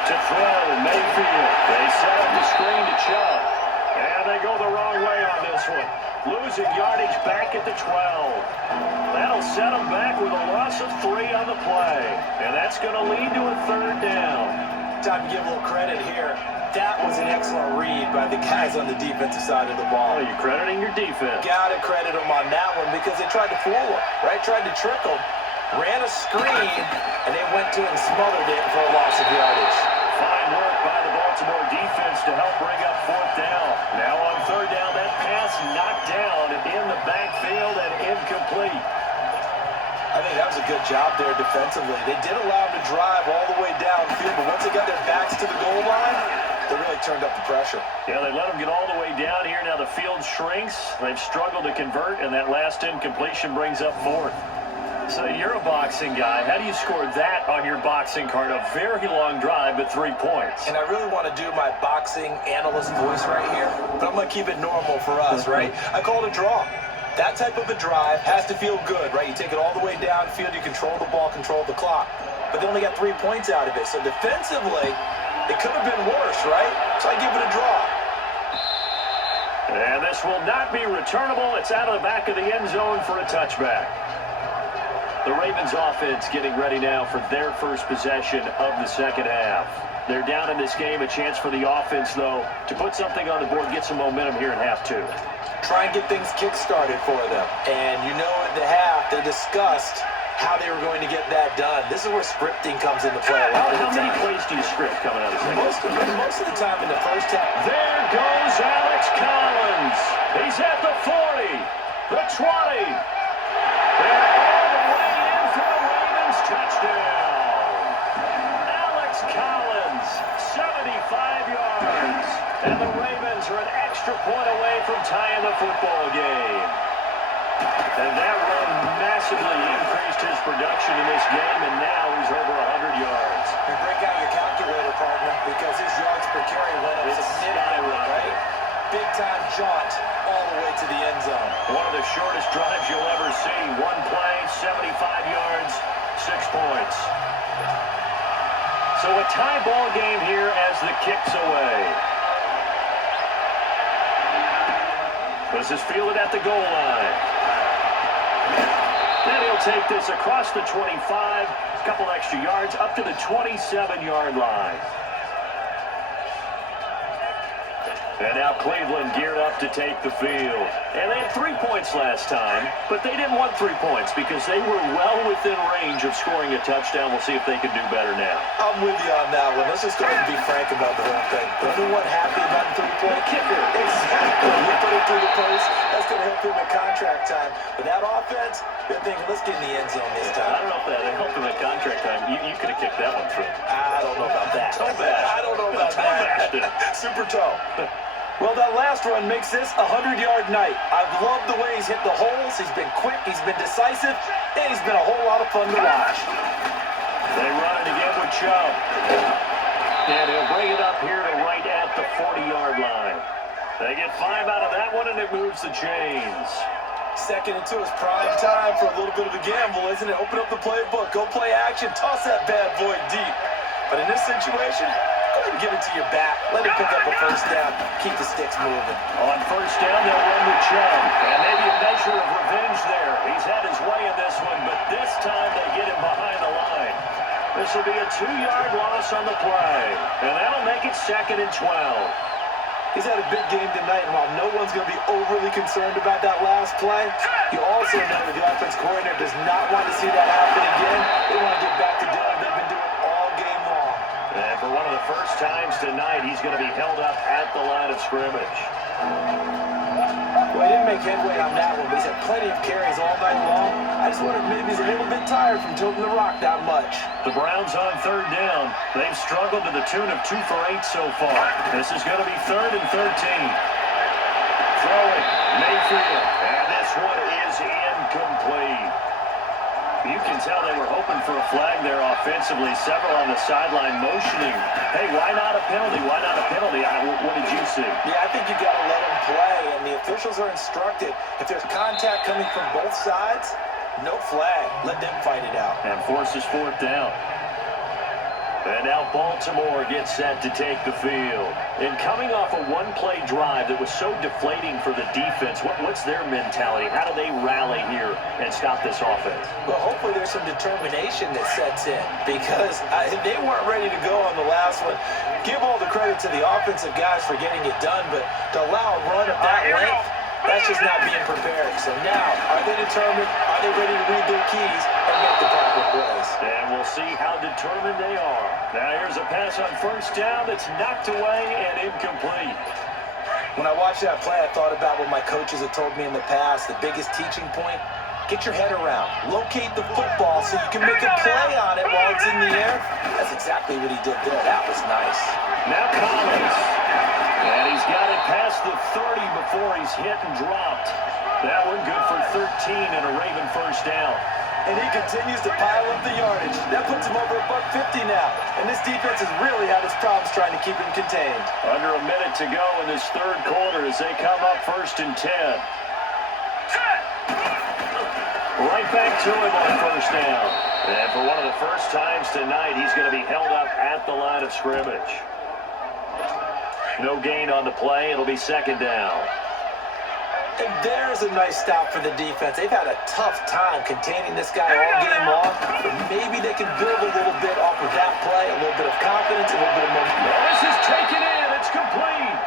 To throw, Mayfield. They set up the screen to Chubb. And they go the wrong way on this one. Losing yardage back at the 12. That'll set them back with a loss of 3 on the play. And that's going to lead to a 3rd down. Time to give a little credit here. That was an excellent read by the guys on the defensive side of the ball. Oh, you're crediting your defense. Gotta credit them on that one because they tried to fool him, right? Tried to trick him. Ran a screen, and they went to it and smothered it for a loss of yardage. Fine work by the Baltimore defense to help bring up 4th down. Now on 3rd down, that pass knocked down in the backfield and incomplete. I think that was a good job there defensively. They did allow him to drive all the way downfield, but once they got their backs to the goal line, they really turned up the pressure. Yeah, they let them get all the way down here. Now the field shrinks. They've struggled to convert, and that last incompletion brings up 4th. So you're a boxing guy. How do you score that on your boxing card? A very long drive, but 3 points. And I really want to do my boxing analyst voice right here, but I'm going to keep it normal for us, right? I call it a draw. That type of a drive has to feel good, right? You take it all the way downfield, you control the ball, control the clock. But they only got 3 points out of it. So defensively, it could have been worse, right? So I give it a draw. And this will not be returnable. It's out of the back of the end zone for a touchback. The Ravens offense getting ready now for their first possession of the second half. They're down in this game. A chance for the offense, though, to put something on the board, get some momentum here in half two. Try and get things kick-started for them. And you know at the half, they discussed how they were going to get that done. This is where scripting comes into play. How many plays do you script coming out of the second? Most of the time in the first half. There goes Alex Collins. He's at the 40, the 20. And all the way in for the Ravens touchdown. Alex Collins, 75 yards. And the Ravens are an extra point away from tying the football game. And that run massively increased his production in this game, and now he's over 100 yards. And break out your calculator, partner, because his yards per carry went up significantly, right? Big-time jaunt all the way to the end zone. One of the shortest drives you'll ever see. One play, 75 yards, 6 points. So a tie ball game here as the kick's away. This is fielded at the goal line. Then he'll take this across the 25, a couple extra yards, up to the 27-yard line. And now Cleveland geared up to take the field. And they had 3 points last time, but they didn't want 3 points because they were well within range of scoring a touchdown. We'll see if they can do better now. I'm with you on that one. Let's just go ahead and be frank about the whole thing. Anyone happy about the 3-point kicker? Exactly. You put it through the post. That's going to help him in contract time. But that offense, they're thinking, let's get in the end zone this time. I don't know if that helped him in contract time. You could have kicked that one through. I don't know about that. Toe bash. I don't know about that. Super toe. Well, that last run makes this a 100-yard night. I've loved the way he's hit the holes. He's been quick, he's been decisive, and he's been a whole lot of fun to watch. They run it again with Chubb. And he'll bring it up here to right at the 40-yard line. They get 5 out of that one, and it moves the chains. 2nd and 2 is prime time for a little bit of a gamble, isn't it? Open up the playbook, go play action, toss that bad boy deep. But in this situation, go ahead and give it to your back. Let him pick up a first down. Keep the sticks moving. On first down, they'll run with Chubb. And maybe a measure of revenge there. He's had his way in this one, but this time they get him behind the line. This will be a 2-yard loss on the play. And that'll make it 2nd and 12. He's had a big game tonight, and while no one's going to be overly concerned about that last play, you also know that the offense coordinator does not want to see that happen again. They want to get back to doing what they've been doing all game long. And for one of the first times tonight, he's going to be held up at the line of scrimmage. Well, he didn't make headway on that one, but he's had plenty of carries all night long. I just wondered maybe he's a little bit tired from toting the rock that much. The Browns on 3rd down. They've struggled to the tune of 2 for 8 so far. This is going to be 3rd and 13. Throwing, Mayfield. And this one is incomplete. You can tell they were hoping for a flag there offensively. Several on the sideline motioning. Hey, why not a penalty? Why not a penalty? What did you see? Yeah, I think you got to let them play, and the officials are instructed. If there's contact coming from both sides, no flag. Let them fight it out. And forces 4th down. And now Baltimore gets set to take the field. And coming off a one-play drive that was so deflating for the defense, what's their mentality? How do they rally here and stop this offense? Well, hopefully there's some determination that sets in, because they weren't ready to go on the last one. Give all the credit to the offensive guys for getting it done, but to allow a run of that length, that's just not being prepared. So now, are they determined? Are they ready to read their keys and make the proper plays? And we'll see how determined they are. Now here's a pass on first down that's knocked away and incomplete. When I watched that play, I thought about what my coaches have told me in the past. The biggest teaching point, get your head around. Locate the football so you can make a play on it while it's in the air. That's exactly what he did there. That was nice. Now Collins. And he's got it past the 30 before he's hit and dropped. That one good for 13 and a Raven first down. and he continues to pile up the yardage. That puts him over $150 now, and this defense has really had its problems trying to keep him contained. Under a minute to go in this third quarter as they come up 1st and 10. Right back to him on 1st down. And for one of the first times tonight, he's going to be held up at the line of scrimmage. No gain on the play. It'll be 2nd down. And there's a nice stop for the defense. They've had a tough time containing this guy all game long. But maybe they can build a little bit off of that play, a little bit of confidence, a little bit of momentum. This is taken in. It's complete.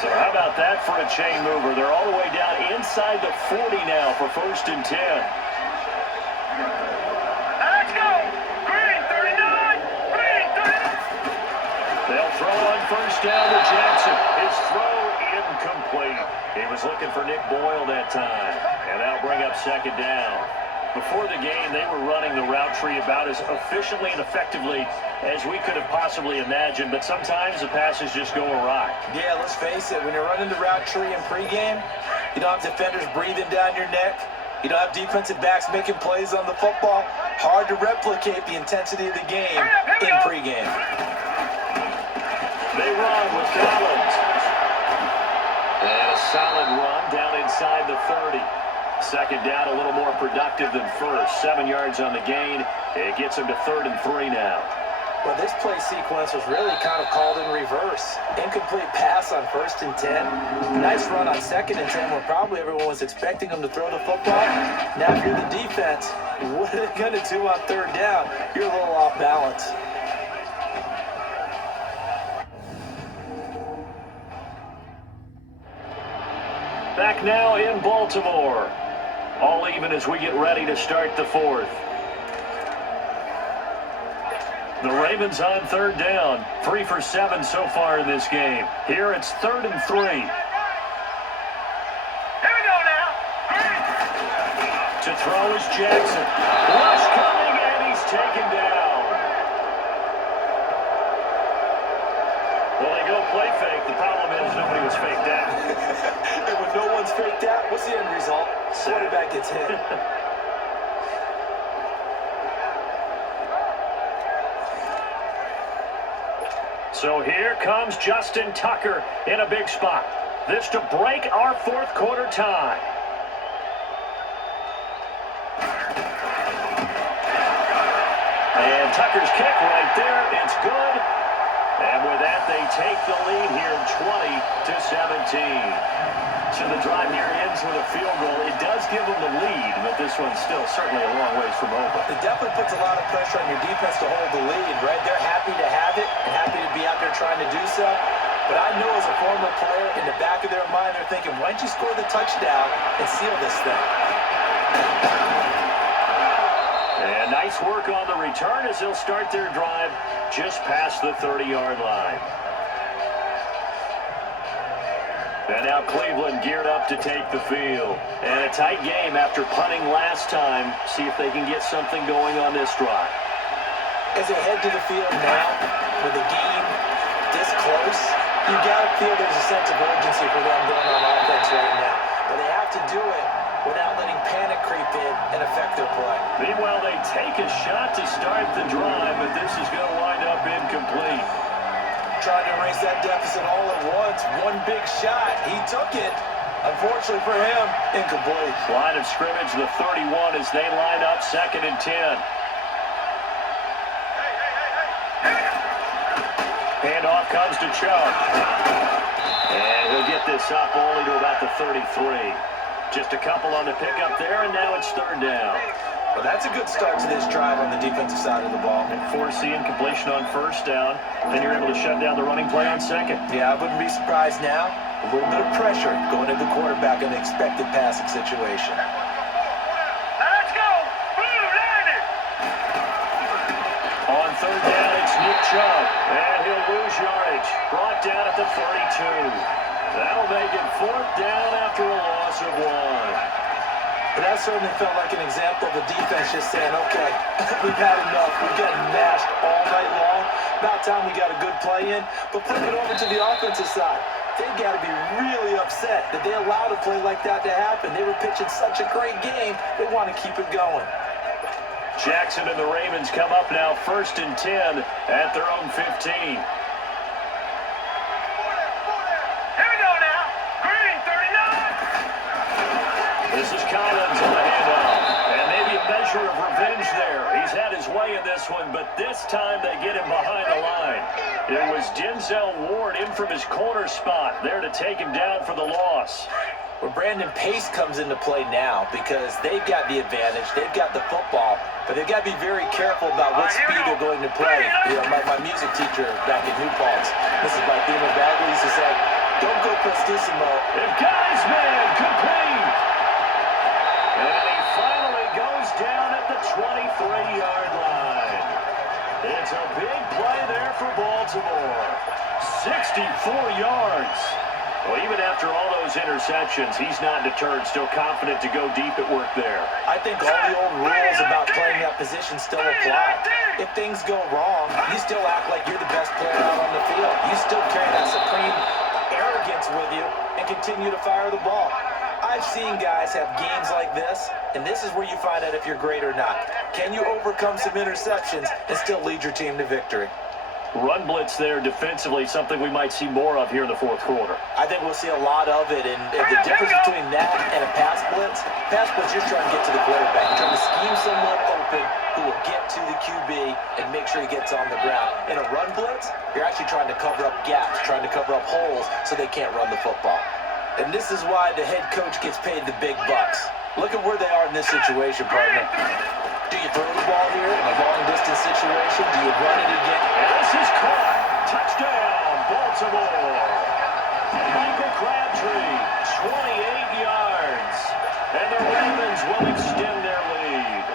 So how about that for a chain mover? They're all the way down inside the 40 now for 1st and 10. Let's go! Green 39! Green 39! They'll throw on 1st down to Jackson. His throw incomplete. He was looking for Nick Boyle that time. And that'll bring up 2nd down. Before the game, they were running the route tree about as efficiently and effectively as we could have possibly imagined, but sometimes the passes just go awry. Yeah, let's face it, when you're running the route tree in pregame, you don't have defenders breathing down your neck. You don't have defensive backs making plays on the football. Hard to replicate the intensity of the game in pregame. They run with Collins. And a solid run down inside the 30. 2nd down, a little more productive than first. 7 yards on the gain. It gets him to 3rd and 3 now. Well, this play sequence was really kind of called in reverse. Incomplete pass on 1st and 10. Nice run on 2nd and 10 when probably everyone was expecting him to throw the football. Now if you're the defense, what are they going to do on 3rd down? You're a little off balance. Back now in Baltimore. All even as we get ready to start the 4th. The Ravens on 3rd down. 3 for 7 so far in this game. Here it's 3rd and 3. Here we go now! To throw is Jackson. Rush coming, and he's taken down. Well, they go play fake. The problem is nobody was faked out. And when no one's faked out, what's the end result? Quarterback gets hit. So here comes Justin Tucker in a big spot. This to break our 4th quarter tie. And Tucker's kick right there. It's good. And with that, they take the lead here 20-17. So the drive here ends with a field goal. It does give them the lead, but this one's still certainly a long ways from over. It definitely puts a lot of pressure on your defense to hold the lead, right? They're happy to have it and happy to be out there trying to do so. But I know as a former player, in the back of their mind, they're thinking, why don't you score the touchdown and seal this thing? And nice work on the return as they'll start their drive just past the 30-yard line. And now Cleveland geared up to take the field. And a tight game after punting last time. See if they can get something going on this drive. As they head to the field now, with the game this close, you got to feel there's a sense of urgency for them going on offense right now. But they have to do it without letting panic creep in and affect their play. Meanwhile, they take a shot to start the drive, but this is going to wind up incomplete. Trying to erase that deficit all at once. One big shot. He took it. Unfortunately for him, incomplete. Line of scrimmage, the 31 as they line up 2nd and 10. Handoff comes to Chubb. And he'll get this up only to about the 33. Just a couple on the pickup there, and now it's 3rd down. Well, that's a good start to this drive on the defensive side of the ball. And forcing completion on 1st down. Then you're able to shut down the running play on 2nd. Yeah, I wouldn't be surprised now. A little bit of pressure going into the quarterback in an expected passing situation. Let's go! Blue Lightning! On 3rd down, it's Nick Chubb. And he'll lose yardage. Brought down at the 32. That'll make it 4th down after a loss of 1. But that certainly felt like an example of the defense just saying, okay, we've had enough. We've gotten mashed all night long. About time we got a good play in. But flip it over to the offensive side. They got to be really upset that they allowed a play like that to happen. They were pitching such a great game, they want to keep it going. Jackson and the Ravens come up now 1st and 10 at their own 15. Here we go now. Green, 39. This is Collins on the handoff. And maybe a measure of revenge there. He's had his way in this one, but this time they get him behind the line. It was Denzel Ward in from his corner spot there to take him down for the loss. Well, Brandon Pace comes into play now because they've got the advantage. They've got the football, but they've got to be very careful about what speed they're going to play. You know, my music teacher back in New Paltz, Mrs. Martina Bagley, used to say, don't go prestissimo. And guys, man, complete. And he finally goes down at the 23-yard line. It's a big play there for Baltimore. 64 yards. Well, even after all those interceptions, he's not deterred, still confident to go deep at work there. I think all the old rules about playing that position still apply. If things go wrong, you still act like you're the best player out on the field. You still carry that supreme arrogance with you and continue to fire the ball. I've seen guys have games like this, and this is where you find out if you're great or not. Can you overcome some interceptions and still lead your team to victory? Run blitz there defensively, something we might see more of here in the fourth quarter. I think we'll see a lot of it, and the difference between that and a pass blitz, you're trying to get to the quarterback. You're trying to scheme someone open who will get to the QB and make sure he gets on the ground. In a run blitz, you're actually trying to cover up gaps, trying to cover up holes so they can't run the football. And this is why the head coach gets paid the big bucks. Look at where they are in this situation, partner. Do you throw the ball here in a long-distance situation? Do you run it again? And this is caught. Touchdown, Baltimore. Michael Crabtree, 28 yards. And the Ravens will extend their lead.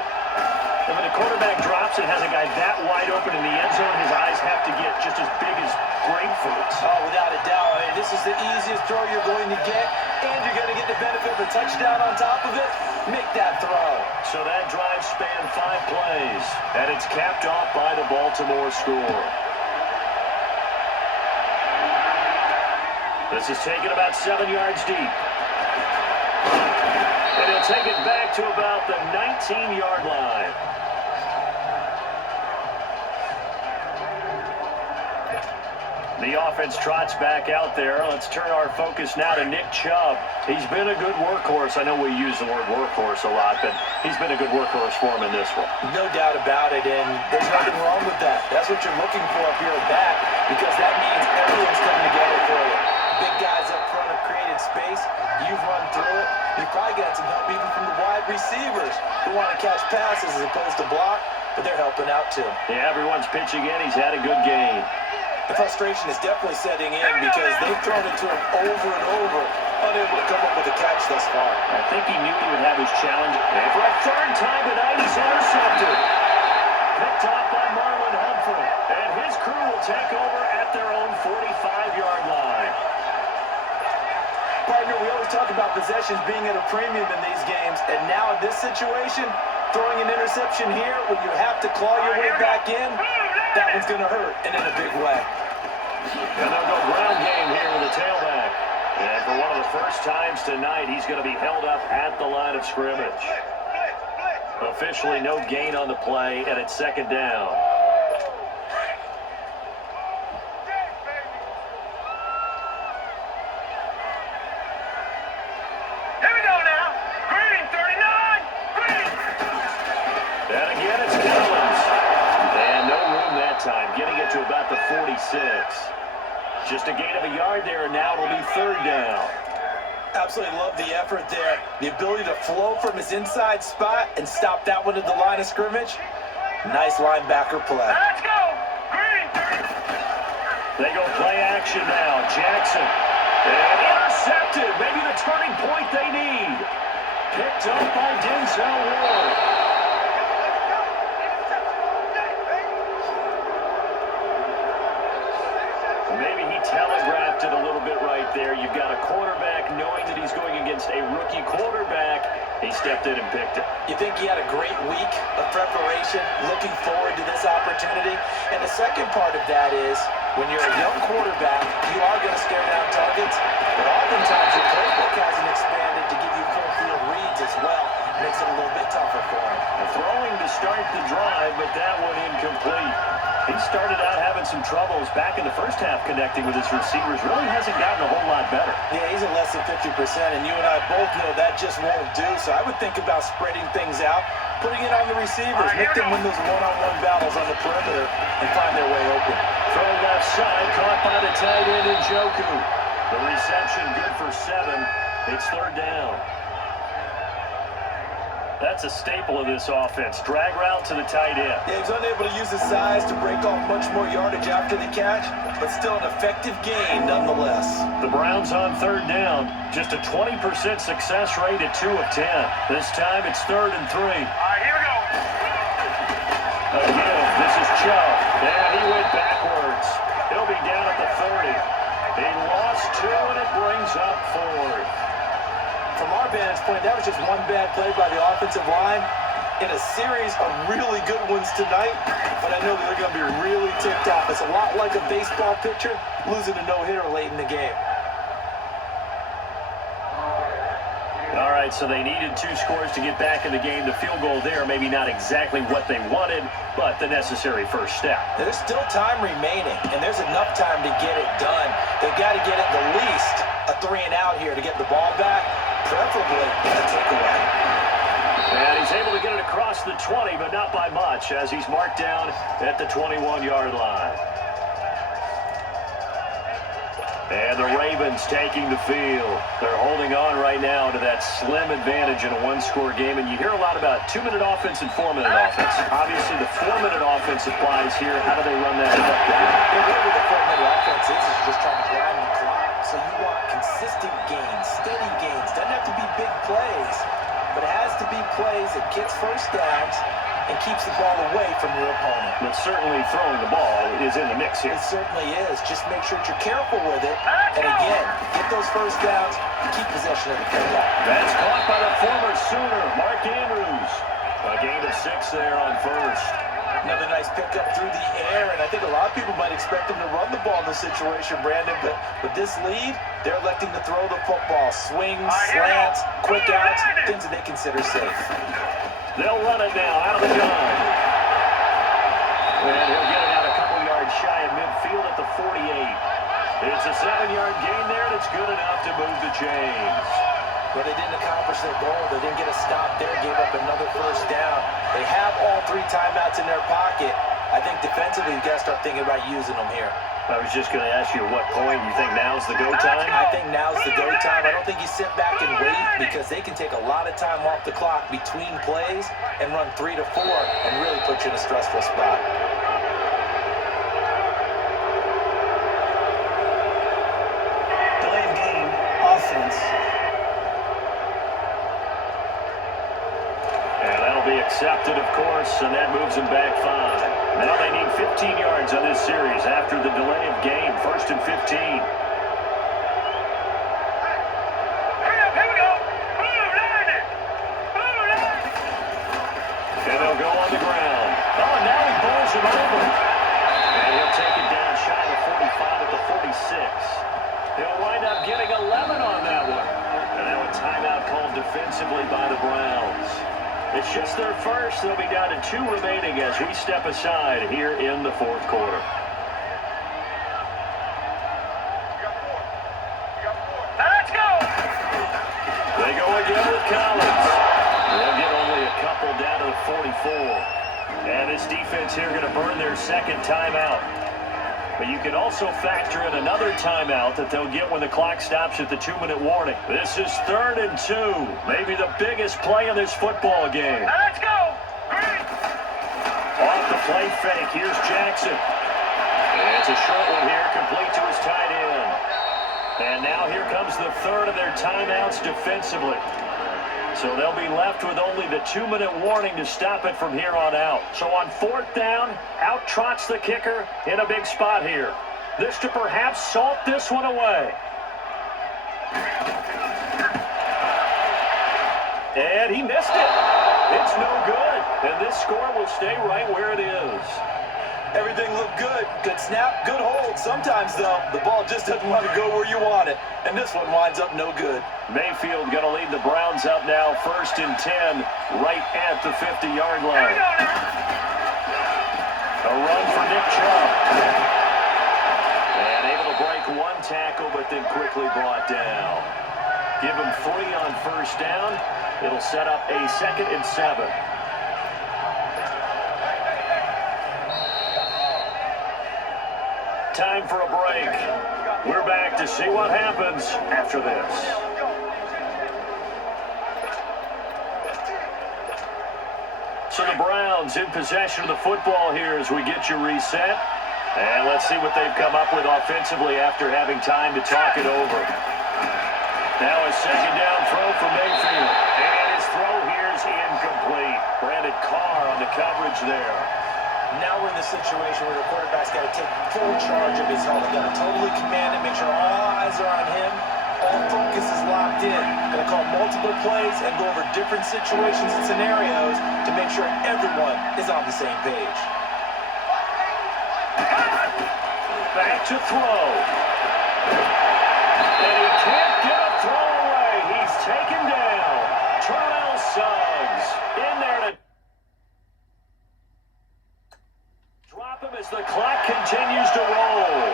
And when the quarterback drops and has a guy that wide open in the end zone, his eyes have to get just as big as grapefruits. Oh, without a doubt. I mean, this is the easiest throw you're going to get, and you're going to get the benefit of a touchdown on top of it. Make that throw. So that drive spanned 5 plays, and it's capped off by the Baltimore score. This is taken about 7 yards deep. And he'll take it back to about the 19-yard line. The offense trots back out there. Let's turn our focus now to Nick Chubb. He's been a good workhorse. I know we use the word workhorse a lot, but he's been a good workhorse for him in this one. No doubt about it, and there's nothing wrong with that. That's what you're looking for up here at back, because that means everything's coming together for you. Big guys up front have created space. You've run through it. You've probably got some help even from the wide receivers who want to catch passes as opposed to block, but they're helping out too. Yeah, everyone's pitching in. He's had a good game. The frustration is definitely setting in because they've thrown it to him over and over, unable to come up with a catch thus far. I think he knew he would have his challenge. And for a third time tonight, he's intercepted. Picked off by Marlon Humphrey. And his crew will take over at their own 45-yard line. Partner, we always talk about possessions being at a premium in these games, and now in this situation, throwing an interception here when you have to claw your way back in, that one's going to hurt, and in a big way. And they'll go ground game here with a tailback. And for one of the first times tonight, he's going to be held up at the line of scrimmage. Officially no gain on the play, and it's second down. Here we go now. Green, 39. Green. And again, it's Collins. And no room that time, getting it to about the 46. Just a gain of a yard there, and now it'll be third down. Absolutely love the effort there. The ability to flow from his inside spot and stop that one at the line of scrimmage. Nice linebacker play. Let's go. Green. They go play action now. Jackson. And intercepted. Maybe the turning point they need. Picked up by Denzel Ward. Maybe he telegraphed it a little bit right there. You've got a quarterback knowing that he's going against a rookie quarterback. He stepped in and picked it. You think he had a great week of preparation, looking forward to this opportunity? And the second part of that is, when you're a young quarterback, you are going to stare down targets, but oftentimes your playbook hasn't expanded to give you full field reads as well. Makes it a little bit tougher for him. Throwing to start the drive, but that one incomplete. He started out having some troubles back in the first half connecting with his receivers. Really hasn't gotten a whole lot better. Yeah, he's at less than 50%, and you and I both know that just won't do. So I would think about spreading things out, putting it on the receivers, make them win those one-on-one battles on the perimeter and find their way open. Throw left side, caught by the tight end Njoku. The reception good for 7. It's third down. That's a staple of this offense. Drag route to the tight end. Yeah, he's unable to use his size to break off much more yardage after the catch, but still an effective gain nonetheless. The Browns on third down. Just a 20% success rate at 2 of 10. This time it's 3rd and 3. All right, here we go. Again, this is Chubb. And he went backwards. He'll be down at the 30. He lost 2, and it brings up 4th. From our vantage point, that was just one bad play by the offensive line in a series of really good ones tonight, but I know that they're going to be really ticked off. It's a lot like a baseball pitcher losing a no-hitter late in the game. All right, so they needed 2 scores to get back in the game. The field goal there, maybe not exactly what they wanted, but the necessary first step. There's still time remaining, and there's enough time to get it done. They've got to get at the least a 3-and-out here to get the ball back, preferably a takeaway. And he's able to get it across the 20, but not by much, as he's marked down at the 21-yard line. And the Ravens taking the field. They're holding on right now to that slim advantage in a 1-score game. And you hear a lot about 2-minute offense and 4-minute offense. Obviously, the 4-minute offense applies here. How do they run that effectively? Whatever the 4-minute offense is just trying to grind the clock. So you want consistent gains, steady gains. Doesn't have to be big plays, but it has to be plays that gets first downs and keeps the ball away from your opponent. But certainly throwing the ball is in the mix here. It certainly is. Just make sure that you're careful with it. And again, get those first downs and keep possession of the football. That's caught by the former Sooner, Mark Andrews. A gain of 6 there on first. Another nice pickup through the air, and I think a lot of people might expect him to run the ball in this situation, Brandon, but with this lead, they're electing to throw the football. Swings, slants, quick outs, things that they consider safe. They'll run it now out of the gun. And he'll get it out a couple yards shy of midfield at the 48. It's a 7-yard gain there, and it's good enough to move the chains. But they didn't accomplish their goal. They didn't get a stop there, gave up another first down. They have all 3 timeouts in their pocket. I think defensively, you got to start thinking about using them here. I was just going to ask you at what point you think now's the go time? I think now's the go time. I don't think you sit back and wait, because they can take a lot of time off the clock between plays and run 3 to 4 and really put you in a stressful spot. Delay of game, offense. And that'll be accepted, of course, and that moves them back 5. Now they need 15 yards on this series after the delay of game. 1st and 15. Here we go. And they'll go on the ground. Oh, and now he bowls him over. And he'll take it down shy of 45 at the 46. He'll wind up getting 11 on that one. And now a timeout called defensively by the Browns. It's just their first. They'll be down to 2 remaining as we step aside here in the 4th quarter. Let's go. They go again with Collins. They'll get only a couple down to the 44. And this defense here going to burn their 2nd timeout. But you can also factor in another timeout that they'll get when the clock stops at the 2-minute warning. This is 3rd and 2. Maybe the biggest play of this football game. Let's go. Off the play fake. Here's Jackson. And it's a short one here, complete to his tight end. And now here comes the 3rd of their timeouts defensively. So they'll be left with only the 2-minute warning to stop it from here on out. So on 4th down, out trots the kicker in a big spot here. This to perhaps salt this one away. And he missed it. It's no good. And this score will stay right where it is. Everything looked good. Good snap, good hold. Sometimes, though, the ball just doesn't want to go where you want it. And this one winds up no good. Mayfield going to lead the Browns up now, 1st and 10, right at the 50-yard line. A run for Nick Chubb. And able to break one tackle, but then quickly brought down. Give him 3 on 1st down. It'll set up a 2nd and 7. Time for a break. We're back to see what happens after this. So the Browns in possession of the football here as we get you reset. And let's see what they've come up with offensively after having time to talk it over. Now a 2nd down throw for Mayfield. And his throw here is incomplete. Brandon Carr on the coverage there. Now we're in the situation where the quarterback's got to take full charge of his helmet. Got to totally command it, make sure all eyes are on him. All focus is locked in. Going to call multiple plays and go over different situations and scenarios to make sure everyone is on the same page. Back to throw. And he can't get a throw away. He's taken down. Terrell Suggs in there to drop him as the clock continues to roll.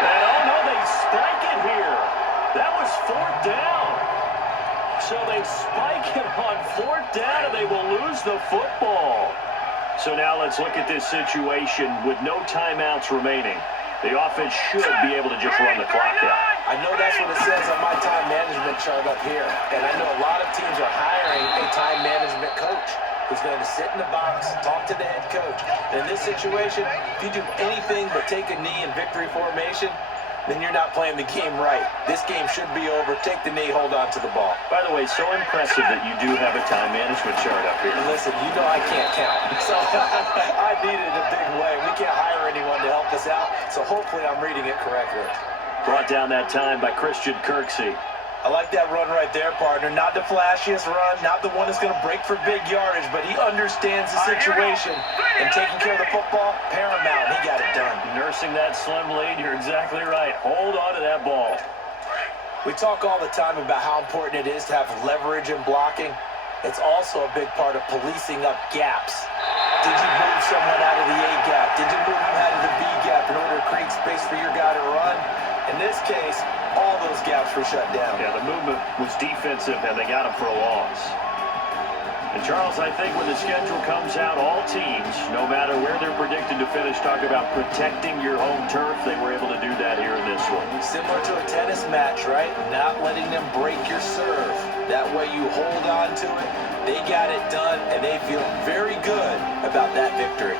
And oh no, they spike it here. That was 4th down. So they spike it on 4th down and they will lose the football. So now let's look at this situation with no timeouts remaining. The offense should be able to just run the clock out. I know that's what it says on my time management chart up here. And I know a lot of teams are hiring a time management coach who's going to sit in the box, talk to the head coach. And in this situation, if you do anything but take a knee in victory formation, then you're not playing the game right. This game should be over. Take the knee, hold on to the ball. By the way, so impressive that you do have a time management chart up here. Listen, you know I can't count. So I need it in a big way. We can't hire anyone to help us out. So hopefully I'm reading it correctly. Brought down that time by Christian Kirksey. I like that run right there, partner. Not the flashiest run, not the one that's going to break for big yardage, but he understands the situation. And taking care of the football, paramount. He got it done. Nursing that slim lead, you're exactly right. Hold on to that ball. We talk all the time about how important it is to have leverage in blocking. It's also a big part of policing up gaps. Did you move someone out of the A gap? Did you move him out of the B gap in order to create space for your guy to run? In this case, all those gaps were shut down. Yeah, the movement was defensive, and they got him for a loss. And, Charles, I think when the schedule comes out, all teams, no matter where they're predicted to finish, talk about protecting your home turf. They were able to do that here in this one. Similar to a tennis match, right? Not letting them break your serve. That way you hold on to it. They got it done, and they feel very good about that victory.